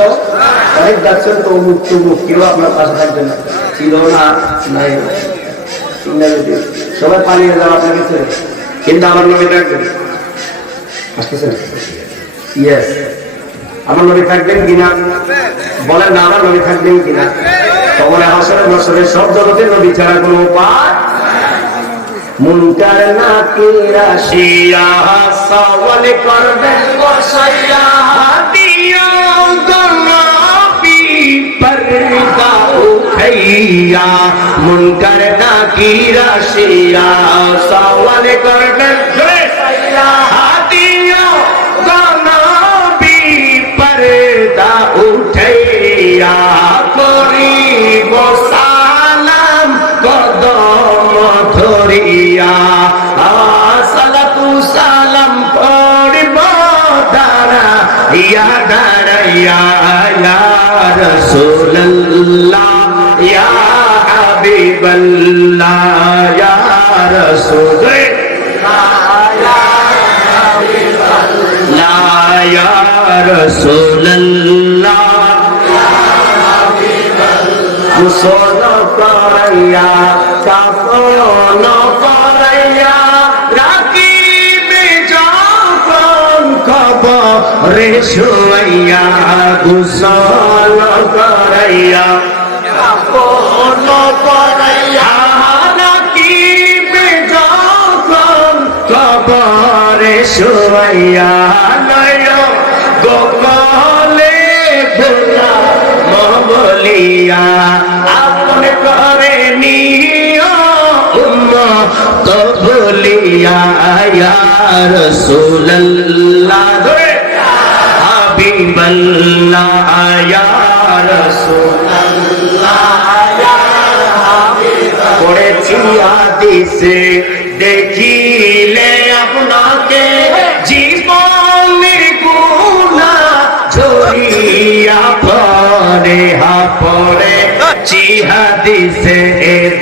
অনেক যাচ্ছেন তো মুখ কেউ আপনার পাশে থাকবে না ছিল না নাই সবাই পালিয়ে যাওয়া আপনার কাছে কিন্তু আমার নবী থাকবেন আসতেছেন ইয়েস আমার নবী থাকবেন কিনা বলেন না আমার নবী থাকবেন কিনা তখন হাসরের মাসরে সব জগতে নবী ছাড়া কোনো উপায় মুনকার নাকির আসিয়া সওয়াল করবেন বসাইয়া দিও গলাপি পর্দা উঠাইয়া মুনকার নাকির আসিয়া সওয়াল করবেন বসাইয়া দিও গলাপি পর্দা উঠাইয়া করিব সালাম কদম ধরিয়া সালাতু সালাম পড়ব দাঁড়াইয়া দাঁড়াইয়া ইয়া রাসূলুল্লাহ ইয়া হাবিবাল্লাহ ইয়া রাসূলুল্লাহ ইয়া রাসূলুল্লাহ মুসল করাইয়া কাফন করাইয়া রাখিবে যখন কবরে শুয়াইয়া গুসল করাইয়া কাফন করাইয়া রাখিবে যখন কবরে শুয়াইয়া নয় গোপালে ভোলা বলিয়া আপন করে নিও উম্মত বলিয়া ইয়া রাসূলুল্লাহ হাবিবাল্লাহ ইয়া রাসূলুল্লাহ ইয়া হাবিবাল্লাহ পড়েছি হাদিসে দেখিলে আপনাকে জীবনের গুনাহ ঝরিয়া পড়ে পড়ে হাদিসে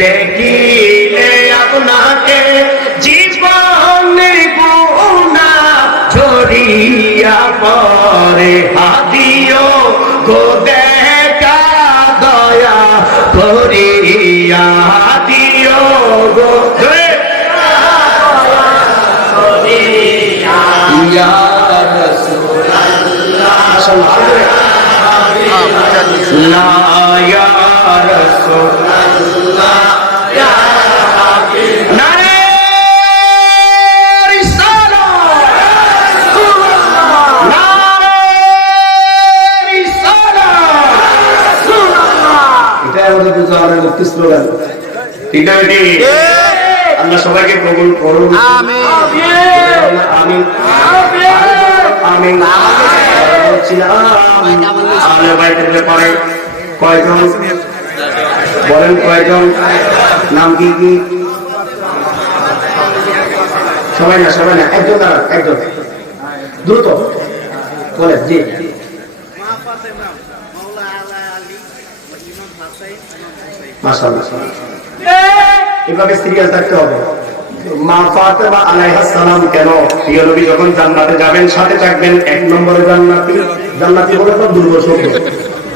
দেখিলে আপনাকে জীবনের গুনাহ ঝরিয়া পড়ে হাদিও গো দেখা দয়া করিয়া হাদিও গো ইয়া রাসূলুল্লাহ লা ইয়া রাসূলুল্লাহ ইয়া হাবিব নারে রিসালাত রাসূলুল্লাহ নারে রিসালাত রাসূলুল্লাহ এটা আমাদের বুঝানোর মুক্তি স্লোগান ঠিক আছে আল্লাহ সবাইকে কবুল করুন আমিন আমিন আমিন আহলে বাইতের ব্যাপারে কয়জন বলেন কয়জন নাম কি কি সবাই না একজন দাঁড়ান একজন দ্রুত বলেন জি মাশাআল্লাহ এভাবে সিরিয়াস থাকতে হবে মা ফাতেমা আলাইহিস সালাম কেন প্রিয় নবী যখন জান্নাতে যাবেন সাথে থাকবেন এক নম্বরে জান্নাতি হলো তো দুর্বল শব্দ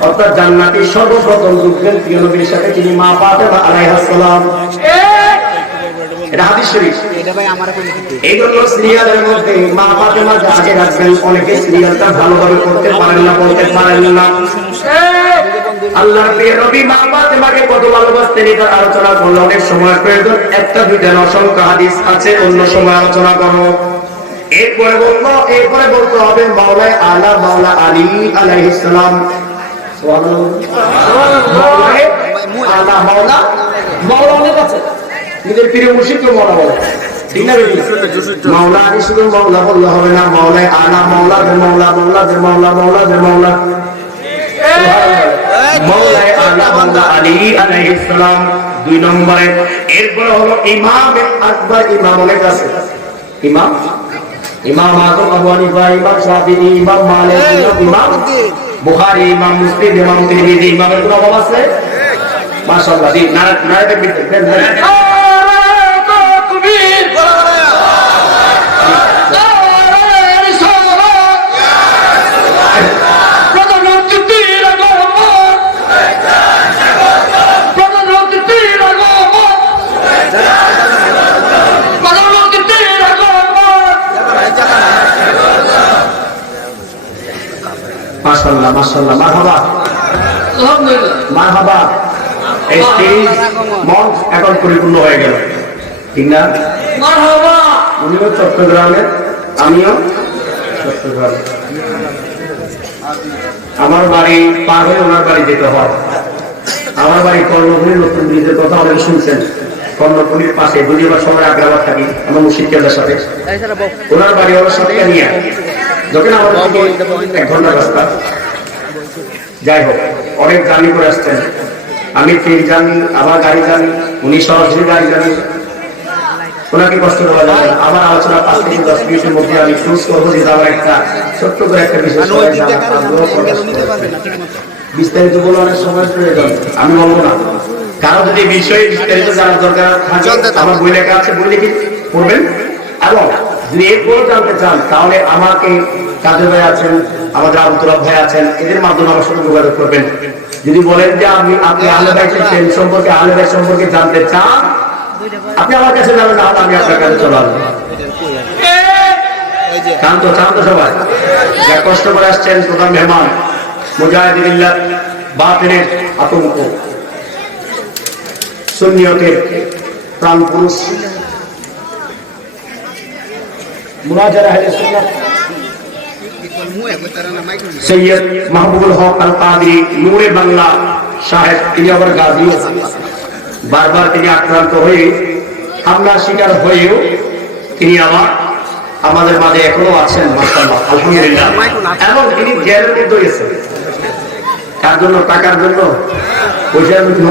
অর্থাৎ জান্নাতি সর্বপ্রথম যুগের প্রিয় নবীর সাথে তিনি মা ফাতেমা আলাইহিস সালাম এটা হাদিস শরীফ এটা ভাই আমার কোন এইগুলো সিরিয়ালের মধ্যে মা ফাতেমা আগে রাখবেন অনেকে সিরিয়ালটা ভালোভাবে করতে পারেন না বলতে পারেন না আল্লাহর প্রিয় নবী মা ফাতেমাকে কত ভালোবাসতেন এটার আলোচনা করলে অনেক সময় প্রয়োজন একটা দুইটা অসংখ্য হাদিস আছে অন্য সময় আলোচনা করব এরপরে বলতে হবে মাওলানা আলা মাওলা আলী আলাইহিস সালাম সুবহানাল্লাহ আলা মাওলা অনেক আছে নিজের প্রিয় মুর্শিদকে মাওলা বলে ঠিক না বেটি মাওলা আলী শুধু মাওলা বললে হবে না মাওলা আলা মাওলা দে মাওলা মাওলা মাওলায়ে আলা আলী আলাইহিস সালাম দুই নম্বরে এরপর হলো ইমাম আকবর ইমাম অনেক আছে ইমাম আযম আবু হানিফা ইমাম শাফিঈ ইমাম মালিক ইমাম বুখারী, ইমাম মুসলিম, ইমাম তিরমিজি, ইমামের কোনো অভাব আছে? মাশাআল্লাহ। জি, নারে তাকবীর দেন। মাশাআল্লাহ, মাশাআল্লাহ, মারহাবা, মারহাবা। এই স্টেজ মঞ্চ এখন পরিপূর্ণ হয়ে গেল, ঠিক না? মারহাবা। উনিও চট্টগ্রামের, আমিও চট্টগ্রাম। আমার বাড়ি পার হয়ে ওনার বাড়ি যেতে হয়। আমার বাড়ি কর্ণফুলী, নতুন ব্রিজের কথা অনেকে শুনছেন। কর্ণফুলীর পাশে বুঝিবার সময় আগ্রাবাদ থাকি আমার মুর্শিদ কেবলার সাথে। ওনার বাড়ি হলো সাতকানিয়া। যখন আমাদের থেকে 1 ঘন্টা রাস্তা। যাই হোক, অনেক জার্নি করে আসছেন। আমি ট্রেন জানি, আবার গাড়ি জানি, উনি সরাসরি গাড়ি জানি। ওনাকে কষ্ট দেওয়া যাবে না। আমার আলোচনা 5 থেকে 10 মিনিটের মধ্যে আমি চুজ করবো যে আমার একটা ছোট্ট করে একটা বিশেষ বিস্তারিত বলে অনেক সময় প্রয়োজন, আমি বলবো না। কারো যদি বিষয়ে বিস্তারিত জানার দরকার থাকে, আমার বই লেখা আছে, বই লিখে পড়বেন। এবং যদি এরপরও জানতে চান তাহলে আমাকে কাজের ভাই আছেন, আমাদের আব্দুল ভাই আছেন, এদের মাধ্যমে আমার সাথে যোগাযোগ করবেন। যদি বলেন যে আপনি আহলে বাইতের প্রেম সম্পর্কে, আহলে বাইত সম্পর্কে জানতে চান, আপনি আমার কাছে যাবেন, তাহলে আমি আপনার কাছে চলে আসবো। চান তো সবাই? যারা কষ্ট করে আসছেন, প্রধান মেহমান মুজাহিদুল্লাহ বাতিনের আতঙ্ক, সুন্নিয়তের প্রাণ পুরুষ, মুনাজারা আহলে সুন্নাত সৈয়দ মাহবুবুল হক আল কাদরি, নূরে বাংলা সাহেব, তিনি আবার গাজীও। বারবার তিনি আক্রান্ত হয়ে, হামলার শিকার হয়েও তিনি আবার আমাদের মাঝে এখনো আছেন, মাশাআল্লাহ, আলহামদুলিল্লাহ। এবং তিনি জেলের মধ্যে গেছেন। তার জন্য, টাকার জন্য, পয়সার জন্য,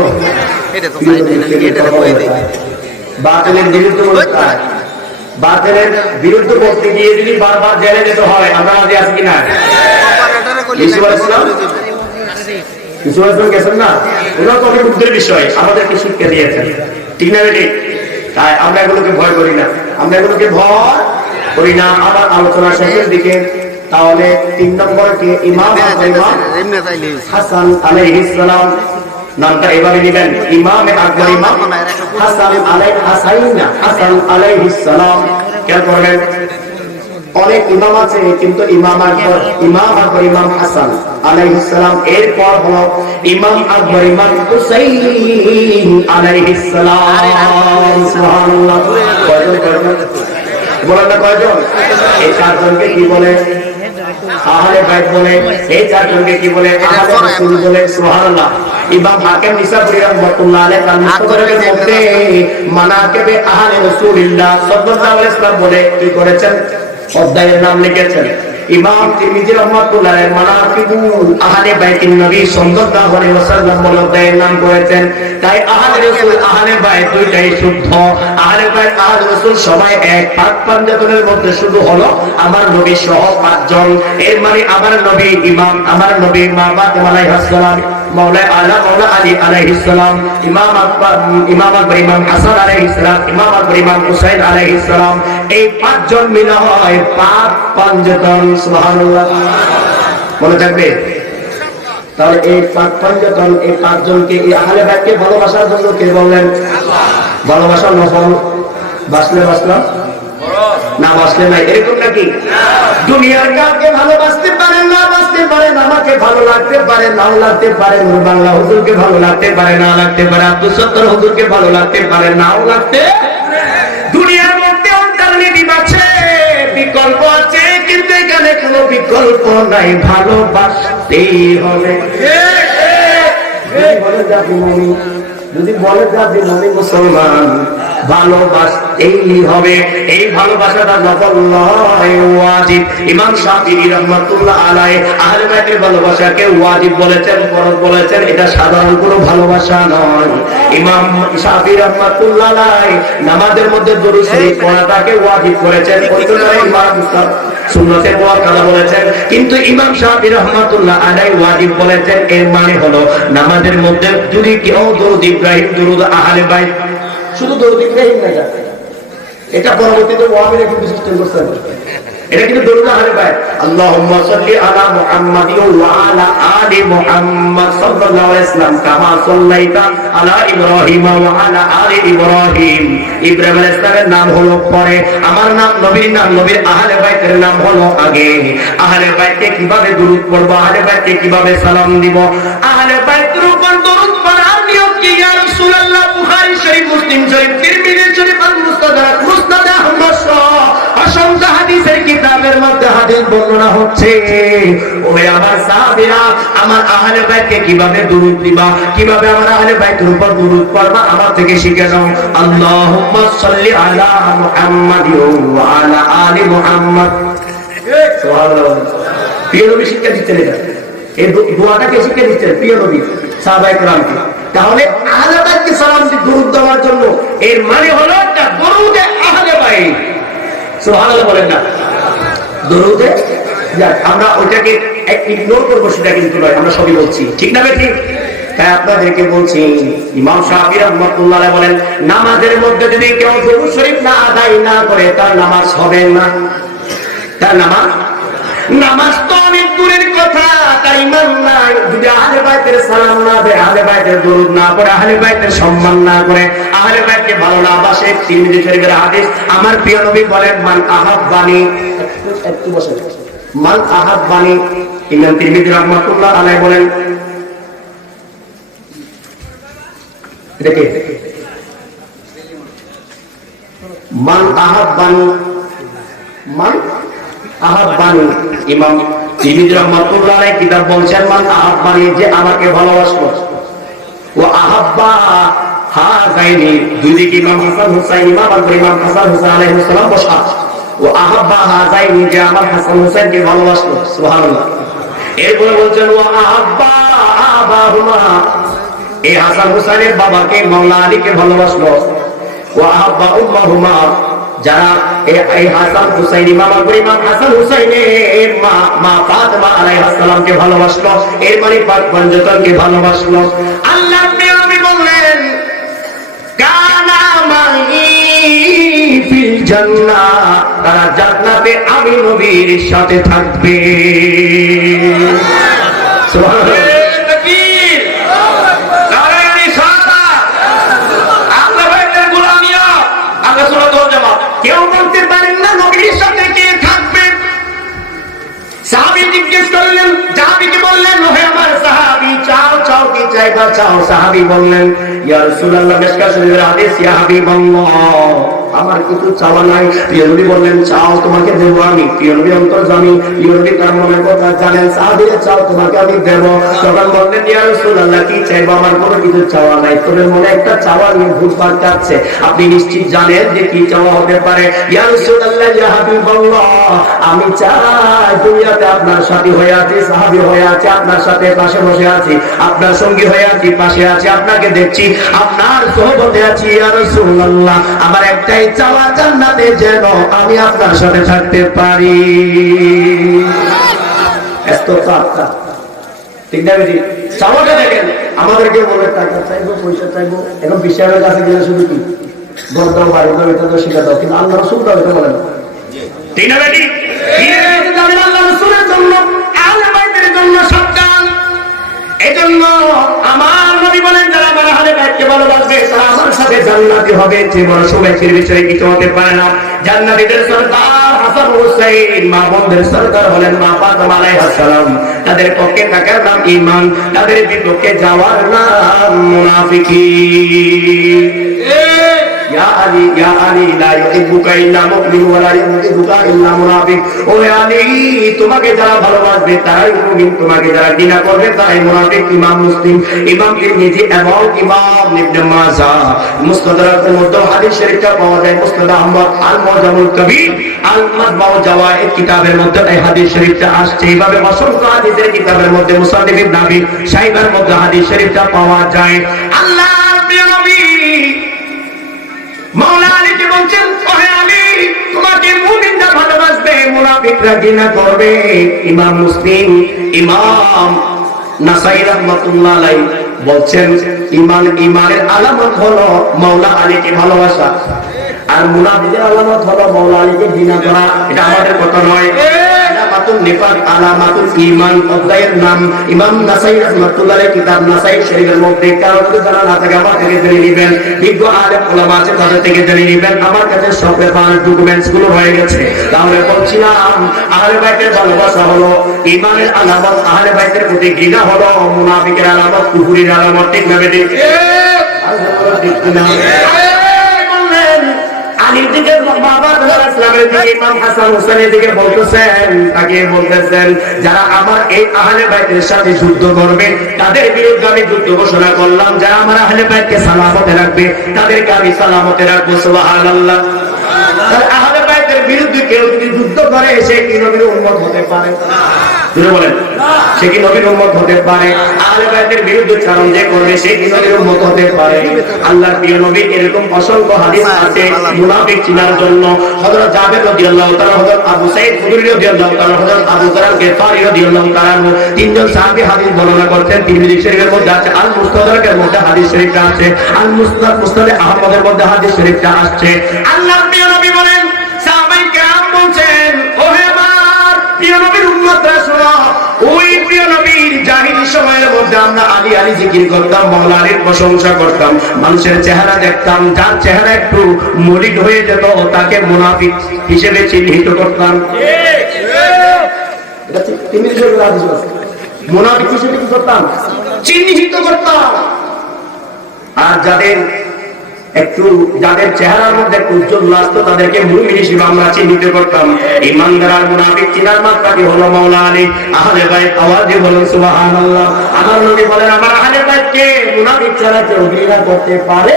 বাতিলের বিরুদ্ধে বাতিলের বিরুদ্ধে করতে গিয়ে যদি বারবার জেলে যেতে হয়, আমরা রাজি আছি কিনা? গেছেন না, ওরা তো অনেক মুগ্ধের বিষয়, আমাদেরকে শিক্ষা দিয়েছেন, ঠিক না? বেটি, তাই আমরা এগুলোকে ভয় করি না, আমরা এগুলোকে ভয় করি না। আবার আলোচনা শেষের দিকে তাহলে 3 নম্বর কে ইমাম হাসান আলাইহিস সালাম, নামটা এভাবে নিবেন, ইমাম আকবর, ইমাম হাসান আলাইহিস সালাম। কেন করবেন? অনেক ইমাম আছে, কিন্তু ইমাম আকবর, ইমাম হাসান আলাইহিস সালাম, এরপর হলো ইমাম আকবর, ইমাম হুসাইন আলাইহিস সালাম। সুবহানাল্লাহ। কয়জন বলেন না, কয়জন? এই 4 জনকে কি বলে? আহলে বাইত বলে। এই 4 জনকে কি বলে? আহলে রাসূল বলে। সুবহানাল্লাহ। ইমাম হাকিম নিসাবুরি রাহমাতুল্লাহ আলাইহি তার মুস্তাদরাকের মধ্যে মানাকিবে আহলে রাসূলিল্লাহ সাল্লাল্লাহু আলাইহি ওয়াসাল্লাম বলে কি করেছেন? অধ্যায়ের নাম লিখেছেন। ইমাম তিরমিজি রাহমাতুল্লাহ আলাইহি মানাকিবুল আহলে বাইতিন নবী সাল্লাল্লাহু আলাইহি ওয়াসাল্লাম বলে অধ্যায়ের নাম করেছেন। তাই আহলে রাসূল, আহলে বাইত দুইটাই শুদ্ধ। আহলে বাইত, আহলে রাসূল সবাই এক। 5 পাঞ্জাতনের মধ্যে শুধু হলো আমার নবী সহ 5 জন। এর মানে আমার নবী ইমাম, আমার নবী মা ফাতেমা আলাইহিস সালাম, মাওলা আলা মাওলা আলী আলাইহিস সালাম, ইমাম আকবর, ইমাম হাসান আলাইহিস সালাম, ইমাম আকবর, ইমাম হুসাইন আলাইহিস সালাম। এই 5 জন মিলে হয় 5 পাঞ্জাতন। সুবহানাল্লাহ। মনে থাকবে? তাহলে এই 5 পাঞ্জাতন, এই 5 জনকে, এই আহলে বাইতকে ভালোবাসার জন্য কে বললেন? ভালোবাসার নফল। বাসলে বাসলাম না, বাসলে নাই, এরকম নাকি? দুনিয়ার কাউকে ভালোবাসতে পারেন না, বাসতে পারেন, আমাকে ভালো লাগতে পারে, নাও লাগতে পারে, নূর বাংলা হুজুরকে ভালো লাগতে পারে, না লাগতে পারে, আব্দুল সত্তর হুজুরকে ভালো লাগতে পারে, নাও লাগতে। দুনিয়ার মধ্যে অল্টারনেটিভ আছে, বিকল্প আছে, কিন্তু এখানে কোনো বিকল্প নাই, ভালোবাসতেই হবে। যদি বলে জাতি মুমিন মুসলমান, ভালোবাসতেই হবে। এই ভালোবাসাটা নফল নয়, ওয়াজিব। ইমাম শাফিঈ রাহমাতুল্লাহ আলাইহি আহলে বাইতের ভালোবাসাকে ওয়াজিব বলেছেন, ফরজ বলেছেন। এটা সাধারণ কোনো ভালোবাসা নয়। ইমাম শাফিঈ রাহমাতুল্লাহ আলাইহি নামাজের মধ্যে দরুদ শরীফ পড়াটাকে ওয়াজিব করেছেন, অন্যরা ইমাম সুন্নতে পড়ার কথা বলেছেন। কিন্তু ইমাম শাফিঈ রাহমাতুল্লাহ আলাইহি ওয়াজিব বলেছেন। এর মানে হলো নামাজের মধ্যে যদি কেউ দরুদ ইব্রাহিম, দরুদ আহলে বাইত, শুধু দরুদ ইব্রাহিম না, এটা পরবর্তীতে ওয়াহাবিরা কিন্তু সিস্টেম করছে। এটা কিন্তু দরুদ আহলে বাইত। আল্লাহুম্মা সাল্লি আলা মুহাম্মাদিন ওয়া আলা আলি মুহাম্মাদ সাল্লাল্লাহু আলাইহি ওয়াসাল্লাম কামা সাল্লাইতা আলা ইব্রাহিম ওয়া আলা আলি ইব্রাহিম। ইব্রাহিম আলাইহিস সালামের নাম হলো পরে, আমার নাম, নবীর নাম, নবীর আহলে বাইতের নাম হলো আগে। আহলে বাইতকে কিভাবে দরুদ পড়ব, আহলে বাইতকে কিভাবে সালাম দিব, আহলে বাইতের উপর দরুদ পড়ার নিয়ম কি? ইয়া রাসূলুল্লাহ, বুখারী শরীফ, মুসলিম শরীফ, তিরমিজি শরীফ, আল মুস্তাদরাক, মুসনাদ আহমদ অসংখ্য হাদিসের কিতাবের মধ্যে হাদিস বর্ণনা হচ্ছে। ওহে আমার সাহাবীরা, আমার আহলে বাইতকে কিভাবে দরুদ দিবা, কিভাবে আমার আহলে বাইতের উপর দরুদ পড়বা, আমার থেকে শিখে নাও। আল্লাহুম্মা সাল্লি আলা মুহাম্মাদ ওয়া আলা আলি মুহাম্মাদ। সুবহানাল্লাহ। প্রিয় নবী শিক্ষা দিচ্ছেন এটা, এই দোয়াটাকে শিক্ষা দিচ্ছেন প্রিয় নবী সাহাবায়ে কেরামকে। তাহলে আহলে বাইতকে সালাম দিয়ে দরুদ দেওয়ার জন্য এর মানে হলো একটা দরুদে আহলে বাইত। সুবহানাল্লাহ বলেন না, দরুদে। আমরা ওইটাকে ইগনোর করবো সেটা কিন্তু নয়, আমরা সবই বলছি, ঠিক না ঠিক? তাই আপনাদেরকে বলছি, ইমাম শাফিঈ রাহমাতুল্লাহ আলাইহি বলেন, নামাজের মধ্যে যদি কেউ দরুদ শরীফ না আদায় না করে তার নামাজ হবে না। তার নামাজ তো অনেক দূরের কথা, তার ঈমান নাই। যদি আহলে বাইতের সালাম না দেয়, আহলে বাইতের দরুদ না পড়ে, আহলে বাইতের সম্মান না করে, আহলে বাইতকে ভালো না বাসে, তিরমিজি শরীফের হাদিস, আমার প্রিয় নবী বলেন, মান আহাব্বানি, একটু বসে, মান আহাব্বানি, ইমাম তিরমিজি রাহমাতুল্লাহ আলাইহি বলেন, দেখে মান আহাব্বানি, মান আহাব্বানি, ইমাম তিরমিজি রাহমাতুল্লাহ আলাইহি কিতাব বলছেন, মান আহাব্বানি, যে আমাকে ভালোবাসলো, ও আহাব্বা হাযাইনি, দুই দিকে ইমাম হাসান হুসাইন, ইমাম হাসান হুসাইন আলাইহিস সালাম বসা, ও আহাব্বা হাযাইনি, যে আমার হাসান হুসাইনকে ভালোবাসলো। সুবহানাল্লাহ। এরপরে বলছেন, ও আহাব্বা আবাহুমা, এই হাসান হুসাইনের বাবাকে, মাওলা আলীকে ভালোবাসলো। ও আহাব্বা উম্মাহুমা, যারা এই হাসান হুসাইন, ইমাম হাসান হুসাইনের মা ফাতেমা আলাইহিস সালামকে ভালোবাসলো। এর মানে পাক পঞ্চতনকে ভালোবাসলো। আল্লাহ নবী বললেন, কানা মাই ফিল জান্নাহ, তারা জান্নাতে আমি নবীর সাথে থাকবে। সুবহানাল্লাহ। কেউ বলতে পারেন না নবীর সাথে কে থাকবে। সাহাবী জিজ্ঞেস করলেন, সাহাবীকে বললেন, হে আমার সাহাবী, চাও চাও কি চাইবা চাও। সাহাবী বললেন, ইয়া রাসূলুল্লাহ, মিশকাত শরীফের হাদিস, ইয়া হাবিবাল্লাহ, আমার কিছু চাওয়া নাই। প্রিয় নবী বললেন, চাও তোমাকে দেব আমি। প্রিয় নবী অন্তর্যামী, প্রিয় নবী তার মনের কথা জানেন। সাহাবীরা, চাও তোমাকে আমি দেব। তখন বললেন, ইয়া রাসূলুল্লাহ, কি চাইবো? আমার কোনো কিছু চাওয়া নাই। তোর মনে একটা চাওয়া নিয়ে ঘুরপাক কাটছে, আপনি নিশ্চিত জানেন যে কি চাওয়া হতে পারে। ইয়া রাসূলুল্লাহ, ইয়া হাবিবাল্লাহ, আমি চাই দুনিয়াতে আপনার সাথী হয়ে আছি, সাহাবী হয়ে আছি, আপনার সাথে পাশে বসে আছি, আপনার সঙ্গী হয়ে আছি, পাশে আছি, আপনাকে দেখছি, আপনার সোহবতে আছি। ইয়া রাসূলুল্লাহ, আমার একটাই চাওয়া, জান্নাতে যেন আমি আপনার সাথে থাকতে পারি। ঠিক না বেশি? চাওয়াটা দেখেন, আমাদেরকে বলে টাকা চাইবো, পয়সা চাইবো, এখন বিশ্বের কাছে গেলে শুধু কি ঘর দাও, বাড়ি দাও, এটা তো শিখা দাও, কিন্তু আল্লাহ রাসূল দাও, এটা বলেন। ঠিক না বেশি? আল্লাহ রাসূলের জন্য, আহলে বাইতের জন্য সবকাল। এজন্য আমার নবী বলেন, যারা আমার আহলে বাইতকে ভালোবাসবে তারা আমার সাথে জান্নাতি হবে। যে বড় সৌভাগ্যের বিষয় কিছু হতে পারে না। জান্নাতীদের সরদার হাসান হুসাইন, মা বোনদের সরদার হলেন মা ফাতেমা আলাইহিস সালাম। তাদের পক্ষে থাকার নাম ঈমান, তাদের বিপক্ষে যাওয়ার নাম মুনাফিকি। ইয়া আলী লা ইউহিব্বুকা ইল্লা মুমিন ওয়া লা ইউহিব্বুকা ইল্লা মুনাফিক। ও আলী, তোমাকে যারা ভালোবাসবে তারাই মুমিন, তোমাকে যারা ঘৃণা করবে তারাই মুনাফিক। ইমাম মুসলিম, ইমাম তিরমিজি এবং ইমাম ইবনে মাজাহ মুস্তাদরাকের মধ্যে হাদিস শরীফটা পাওয়া যায়। মুসনাদ আহমদ, আল মুজামুল কবির, আল মাজমাউ জাওয়ায়েদ কিতাবের মধ্যে এই হাদিস শরীফটা আসছে। এইভাবে অসংখ্য হাদিসের কিতাবের মধ্যে মুসান্নিফ ইবনে আবি শাইবার মধ্যে হাদিস শরীফটা পাওয়া যায়। আল্লাহর প্রিয় নবী মাওলা আলীকে বলছেন, ওহে আলী, তোমাকে মুমিনরা ভালোবাসবে, মুনাফিকরা ঘৃণা করবে। ইমাম মুসলিম, ইমাম নাসাই রাহমাতুল্লাহ আলাইহি বলছেন, ইমানের আলামত হলো মাওলা আলীকে ভালোবাসা, আর মুনাফিকের আলামত হলো মাওলা আলীকে ঘৃণা করা। এটা আমাদের কথা নয়। আলামাতুন নিফাক, আলামাতুল ঈমান অধ্যায়ের নাম ইমাম নাসাই রাহমাতুল্লাহ আলাইহি কিতাব নাসাই শরীফের মধ্যে। কারণ যারা না থাকে আমার থেকে জেনে নেবেন, বিজ্ঞ আলেম ওলামা আছে তাদের থেকে জেনে নেবেন। আমার কাছে সব রেফারেন্স ডকুমেন্টস গুলো হয়ে গেছে। তাহলে বলছিলাম, আহলে বাইতের ভালোবাসা হলো ঈমানের আলামত, আহলে বাইতের প্রতি ঘৃণা হলো মুনাফিকের আলামত, কুফরির আলামত। ঠিক না বেঠিক? আলীর দিকে বাবা ইসলামের দিকে ইমাম হাসান হোসেনের দিকে বলতেছেন, তাকে বলতেছেন, যারা আমার এই আহলে বাইতের সাথে যুদ্ধ করবে তাদের বিরুদ্ধে আমি যুদ্ধ ঘোষণা করলাম। যারা আমার আহলে বাইতকে সালামতে রাখবে তাদেরকে আমি সালামতে রাখবো। সুবহানাল্লাহ। আহলে বাইতের বিরুদ্ধে কেউ যদি যুদ্ধ করে সে কি নবীর উম্মত হতে পারে? বলেন, সে কি নবীর উম্মত হতে পারে? আহলে বাইতের বিরুদ্ধে চারণ যে করবে সে কি নবীর উম্মত হতে পারে? আল্লাহর প্রিয় নবী এরকম অসংখ্য হাদিস আছে মুনাফিক চিনার জন্য। হযরত জাবের রাদিয়াল্লাহু তাআলা, হযরত আবু সাঈদ খুদরি রাদিয়াল্লাহু তাআলা, হযরত আবু যার গিফারি রাদিয়াল্লাহু তাআলা, তিনজন সাহাবী হাদিস বর্ণনা করতেন। তিরমিজি শরীফের মধ্যে আছে, আল মুস্তাদরাকের মধ্যে হাদিস শরীফটা আছে, আল মুসনাদ আহমদের মধ্যে হাদিস শরীফটা আসছে। আল্লাহর প্রিয় নবী বলেন, সাহাবায়ে কেরাম বলছেন, ওহে আমার প্রিয় নবীর উম্মতরা শোনো, ওই প্রিয় নবীর জাহিলি সময়ের মধ্যে আমরা আলী আলী জিকির করতাম, মাওলা আলীর প্রশংসা করতাম, মানুষের চেহারা দেখতাম, যার চেহারা একটু মলিন হয়ে যেত তাকে মুনাফিক হিসেবে চিহ্নিত করতাম। মুনাফিক হিসেবে কি করতাম? চিহ্নিত করতাম। আর যাদের চেহারার মধ্যে একটু উজ্জ্বল আসতো তাদেরকে মুমিন হিসেবে আমরা চিহ্নিত করতাম। ইমানদার আর মুনাফিক চিনার মাত্রাটি হলো মাওলা আলী। আহলে বাইত আওয়াজে বলেন সুবহানাল্লাহ। আমার নবী বলেন, আমার আহলে বাইতকে মুনাফিক ছাড়া কেউ ঘৃণা করতে পারে?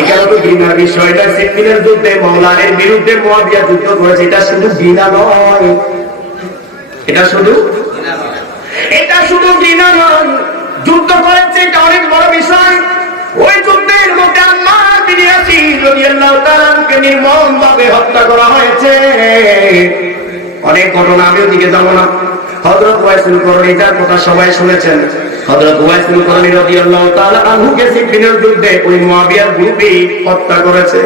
এখানে তো ঘৃণার বিষয়টা, সিফিনের যুদ্ধে মাওলা আলীর বিরুদ্ধে মুয়াবিয়া যুদ্ধ করেছে, এটা শুধু ঘৃণা নয়, এটা শুধু ঘৃণা নয়, যুদ্ধ করেছে, এটা অনেক বড় বিষয়। ওই যুদ্ধের মধ্যে আম্মার বিন ইয়াসির রাদিয়াল্লাহু তাআলা কে নির্মমভাবে হত্যা করা হয়েছে। অনেক ঘটনা, আমি ওদিকে যাব না। হযরত ওয়াইসুল করনী, যার কথা সবাই শুনেছেন, হযরত ওয়াইসুল করনী রাদিয়াল্লাহু তাআলা আনহুকে সিফিনের যুদ্ধে ওই মুয়াবিয়ার গ্রুপই হত্যা করেছে।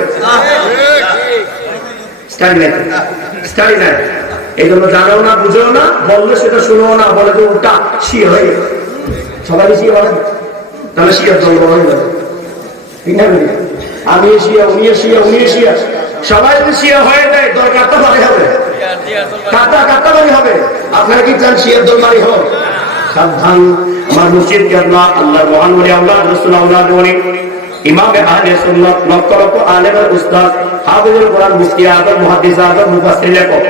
স্টাডি নাই, এই জন্য জানো না, বুঝো না, বললে সেটা শুনো না, বলে তো ওটা শিয়া হয়ে গেছে। সবাই শিয়া বলে, তাহলে শিয়া দল হয়ে যাবে। আমি শিয়া, উনি শিয়া, উনি শিয়া, সবাই যদি শিয়া হয়ে যায় দল কাট্টাবাড়ি হবে, কাট্টাবাড়ি হবে। আপনারা কি চান শিয়ার দল বাড়ি হোক? সাবধান। আমার মুর্শিদ কেবলা, আল্লাহর মহান ওলি, আল্লাহ রাসূল, আল্লাহ ওলি, ইমামে আহলে সুন্নাত, লক্ষ লক্ষ আলেমের উস্তাদ, হাফিজুল কোরআন, মুফতি আযম, মুহাদ্দিস আযম, মুফাসসির লেখক,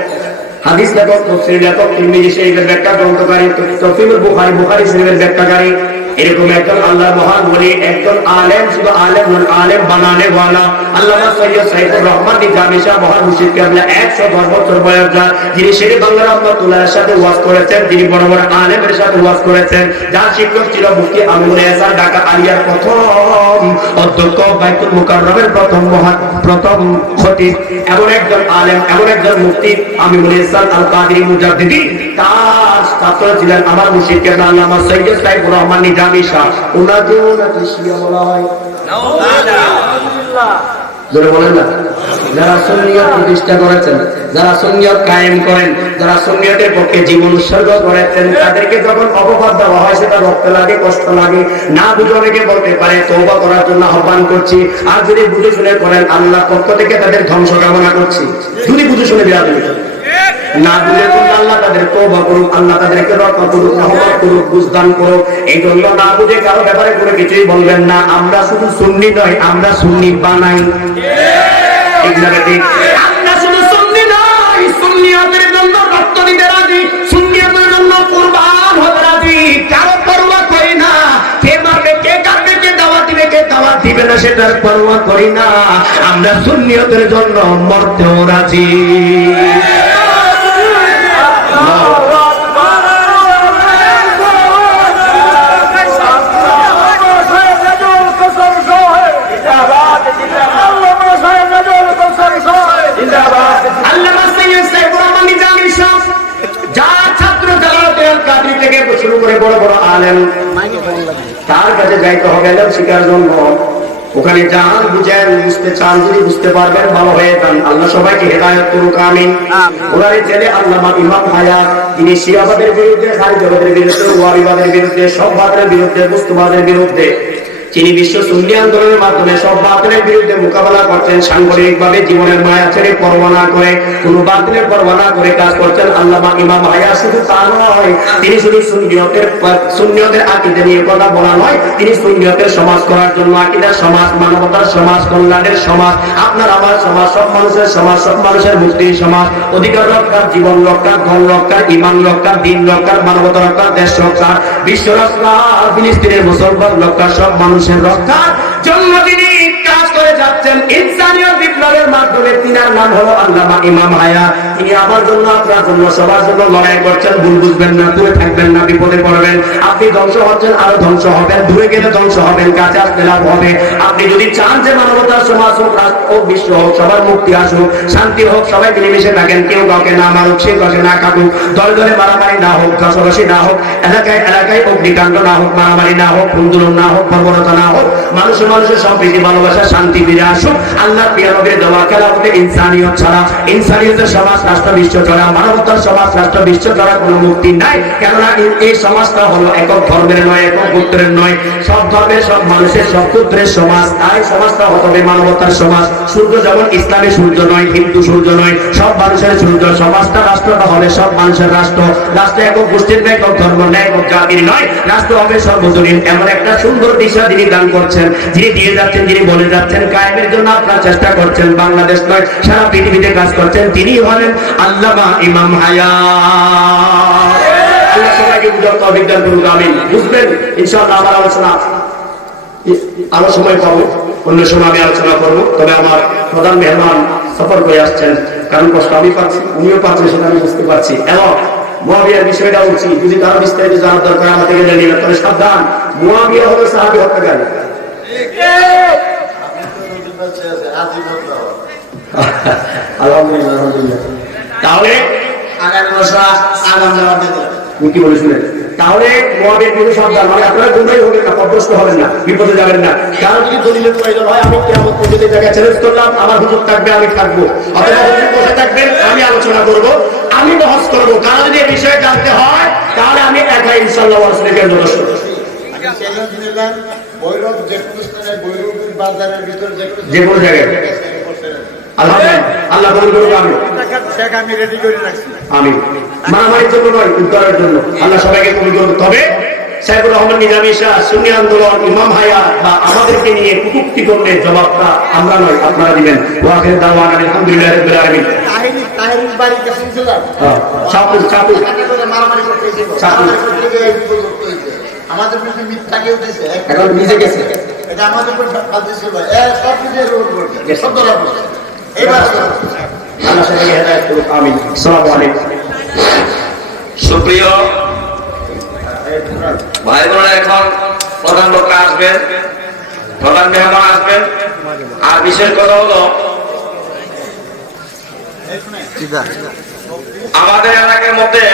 হাদিস লেখক, তাফসীর লেখক, তিরমিজি শরীফের ব্যাখ্যা গ্রন্থকারী, তাফসীরুল বুখারী শরীফের ব্যাখ্যাকারী, এরকম একজন আল্লাহর মহান ওলি, একজন আলেম, শুধু আলেম নন, আলেম বানানে ওয়ালা, আল্লামা সৈয়দ সাইফুর রহমান নিজামী শাহ মহান মুর্শিদ কেবলা 110 বছর বয়স যার, যিনি শেরে বাংলা রহমাতুল্লাহর সাথে ওয়াজ করেছেন, যিনি বড় বড় আলেমের সাথে ওয়াজ করেছেন, যার শিক্ষক ছিল মুফতি আমিনুল ইহসান, ঢাকা আলিয়ার প্রথম অধ্যক্ষ, বাইতুল মুকাররমের প্রথম খতিব, এমন একজন আলেম, এমন একজন মুফতি আমিনুল ইহসান আল কাদেরী মুজাদ্দিদি, তার ছাত্র ছিলেন আমার মুর্শিদ কেবলা আল্লামা সৈয়দ সাইফুর রহমান নিজামী শাহ। ওনাকেও নাকি শিয়া বলা হয়। জোরে বলেন না। যারা সুন্নিয়ত প্রতিষ্ঠা করেছেন, যারা সুন্নিয়ত কায়েম করেন, যারা সুন্নিয়তের পক্ষে জীবন উৎসর্গ করেছেন, তাদেরকে যখন অপবাদ দেওয়া হয় সেটা রক্ত লাগে, কষ্ট লাগে। না বুঝে অনেকে বলতে পারে তওবা করার জন্য আহ্বান করছি, আর যদি বুঝে শুনে করেন আল্লাহর পক্ষ থেকে তাদের ধ্বংস কামনা করছি। যদি বুঝে শুনে বিরাট না বুঝে করলে আল্লাহ তাদের তওবা করুক, আল্লাহ তাদেরকে রক্ষা করুক, রহমত করুক, বুঝদান করুক। এই জন্য না বুঝে কারো ব্যাপারে কোনো কিছুই বলবেন না। আমরা শুধু সুন্নি নয়, আমরা সুন্নি বানাই। ঠিক না ঠিক? আমরা শুধু সুন্নি নয়, সুন্নিয়তের জন্য রক্ত দিতে রাজি, সুন্নিয়তের জন্য কুরবান হতে রাজি। কারো পরোয়া করি না, কে মারবে, কে কাটবে, কে দাওয়াত দিবে, কে দাওয়াত দিবে না, সেটার পরোয়া করি না। আমরা সুন্নিয়তের জন্য মরতেও রাজি। শুরু করে বড় বড় আলেম, তার কাছে যাইতে হবে এলেম শিকার জন্য। ওখানে যান, বুঝেন, বুঝতে চান, যদি বুঝতে পারবেন ভালো হয়ে যান। আল্লাহ সবাইকে হেদায়েত করুক, আমিন। ওনার ছেলে আল্লামা ইমাম হায়াত, তিনি শিয়াবাদের বিরুদ্ধে, খারিজবাদের বিরুদ্ধে, ওয়াহাবিবাদের বিরুদ্ধে, সব বাতিলের বিরুদ্ধে, মুস্তাবাদের বিরুদ্ধে, তিনি বিশ্ব সুন্নি আন্দোলনের মাধ্যমে সব বাতিলের বিরুদ্ধে মোকাবেলা করছেন। সাংগঠনিকভাবে জীবনের মায়া ছেড়ে পরোয়া না করে, কোনো বাতিলের পরোয়া না করে কাজ করছেন আল্লামা ইমাম হায়াত। শুধু তা নয়, তিনি শুধু সুন্নিয়তের আকীদা নিয়ে কথা বলা নয়, তিনি সুন্নিয়তের সমাজ করার জন্য, আকীদার সমাজ, মানবতার সমাজ, কল্যাণের সমাজ, আপনার আমার সমাজ, সব মানুষের সমাজ, সব মানুষের মুক্তির সমাজ, অধিকার রক্ষার, জীবন রক্ষার, ধন রক্ষার, ঈমান রক্ষার, দ্বীন রক্ষার, মানবতা রক্ষার, দেশ রক্ষার, বিশ্ব রক্ষার, ফিলিস্তিনের মুসলমান রক্ষার, সব মানুষের রক্ষার জন্য তিনি কাজ করে যাচ্ছেন ইনসানিয়ত বিপ্লবের মাধ্যমে। তিনার নাম হলো আল্লামা ইমাম হায়াত। তিনি আমার জন্য, আপনার জন্য, সবার জন্য লড়াই করছেন। ভুল বুঝবেন না, দূরে থাকবেন না, বিপদে পড়বেন। আপনি ধ্বংস হচ্ছেন, আরো ধ্বংস হবেন, দূরে গেলে ধ্বংস হবেন, কাছে আসলে লাভ হবে। আপনি যদি চান যে মানবতার সমাজ হোক, রাষ্ট্র হোক, বিশ্ব হোক, সবার মুক্তি আসুক, শান্তি হোক, সবাই মিলেমিশে থাকেন, কেউ কাউকে না মারুক, সে কাউকে না কাটুক, দলে দলে মারামারি না হোক, ঘষাঘষি না হোক, এলাকায় এলাকায় অগ্নিকাণ্ড না হোক, মারামারি না হোক, খুনজুলুম না হোক, বর্বরতা না হোক, মানুষের মানুষের সম্প্রীতি, ভালোবাসা, শান্তি ফিরে আসুক। আল্লাহ প্রিয় নবীর দেওয়া খেলাফতে ইনসানিয়ত ছাড়া, ইনসানিয়তের সমাজ, রাষ্ট্র, বিশ্ব ছাড়া, মানবতার সমাজ, রাষ্ট্র, বিশ্ব ছাড়া কোনো মুক্তি নাই। কেননা এই সমাজটা হলো একক ধর্মের নয়, একক গোত্রের নয়, সব ধর্মের, সব মানুষের, সব গোত্রের সমাজ। তাই সমাজটা হবে মানবতার সমাজ। সূর্য যেমন ইসলামের সূর্য নয়, হিন্দু সূর্য নয়, সব মানুষের সূর্য। সমাজটা, রাষ্ট্রটা হবে সব মানুষের রাষ্ট্র। রাষ্ট্র একক গোষ্ঠীর নয়, একক ধর্ম নয়, একক জাতির নয়, রাষ্ট্র হবে সর্বজনীন। এমন একটা সুন্দর দিশা তিনি দান করছেন, যিনি দিয়ে যাচ্ছেন, যিনি বলে যাচ্ছেন, কায়েমের জন্য আপনার চেষ্টা করছেন, বাংলাদেশ নয় সারা পৃথিবীতে কাজ করছেন। তিনি হলেন আল্লামা ইমাম হায়াত। আল্লাহ সবাইকে বুঝার তৌফিক দান করুন, আমিন। বুঝবেন ইনশাআল্লাহ। আমার আলোচনা আরো সময় পাবো, অন্য সময় আমি আলোচনা করবো। তবে আমার প্রধান মেহমান সফর করে আসছেন, কারণ কষ্ট আমি পাচ্ছি, উনিও পাচ্ছেন, সেটা আমি বুঝতে পারছি। এবং মুআবিয়ার বিষয়টা বলছি, যদি কারো বিস্তারিত জানার দরকার আমাদেরকে জানিয়ে, তবে সাবধান, মুআবিয়া হলো সাহাবী হত্যাকারী। আলহামদুলিল্লাহ, আলহামদুলিল্লাহ। তাহলে আগামী বছর আগাম জবাব দিয়ে দিলাম, কি বলে শুনেন। তাহলে মুআবিয়া কিন্তু সাবধান, মানে আপনারা গুমরাহি হবেন না, পথভ্রষ্ট হবেন না, বিপদে যাবেন না। কারণ যদি দলিলের প্রয়োজন হয়, আমি কিয়ামত পর্যন্ত এই জায়গায় চ্যালেঞ্জ করলাম, আমার হুজুর থাকবে, আমি থাকবো, অথবা হুজুর বসে থাকবেন, আমি আলোচনা করবো, আমি বহস করবো। কারণ যদি এই বিষয়ে জানতে হয়, তাহলে আমি একাই ইনশাআল্লাহ ওয়াসলিকে যথেষ্ট। যে কোনো জায়গায় আল্লাহ কবুল করুক, আমিন। মারামারির জন্য নয়, উদ্ধারের জন্য। আল্লাহ সবাইকে কবুল করুক। তবে সাইফুর রহমান নিজামী শাহ, সুন্নি আন্দোলন, ইমাম হায়াত বা আমাদেরকে নিয়ে কটূক্তি করলে জবাবটা আমরা নয়, আপনারা দিবেন। ওয়া আখির দাওয়ানা আলহামদুলিল্লাহি রাব্বিল আলামিন। তাহিরুল বাড়ি কাছে ছিলাম, চাপুর মারামারি করতেছিল, আমাদের বিরুদ্ধে মিথ্যা কেউ দিয়েছে, এখন নিজে গেছে, এটা আমাদের উপর ফালতেছিল, সব কিছু রোড করবে, সব ধরা পড়ছে। এবার আল্লাহ সবাইকে হেদায়েত করুক, আমিন। আসসালামু আলাইকুম। সুপ্রিয় ভাই বোনেরা, এখন প্রধান বক্তা আসবেন, প্রধান মেহমান আসবেন। আর বিশেষ কথা হলো, আমাদের এলাকার মধ্যে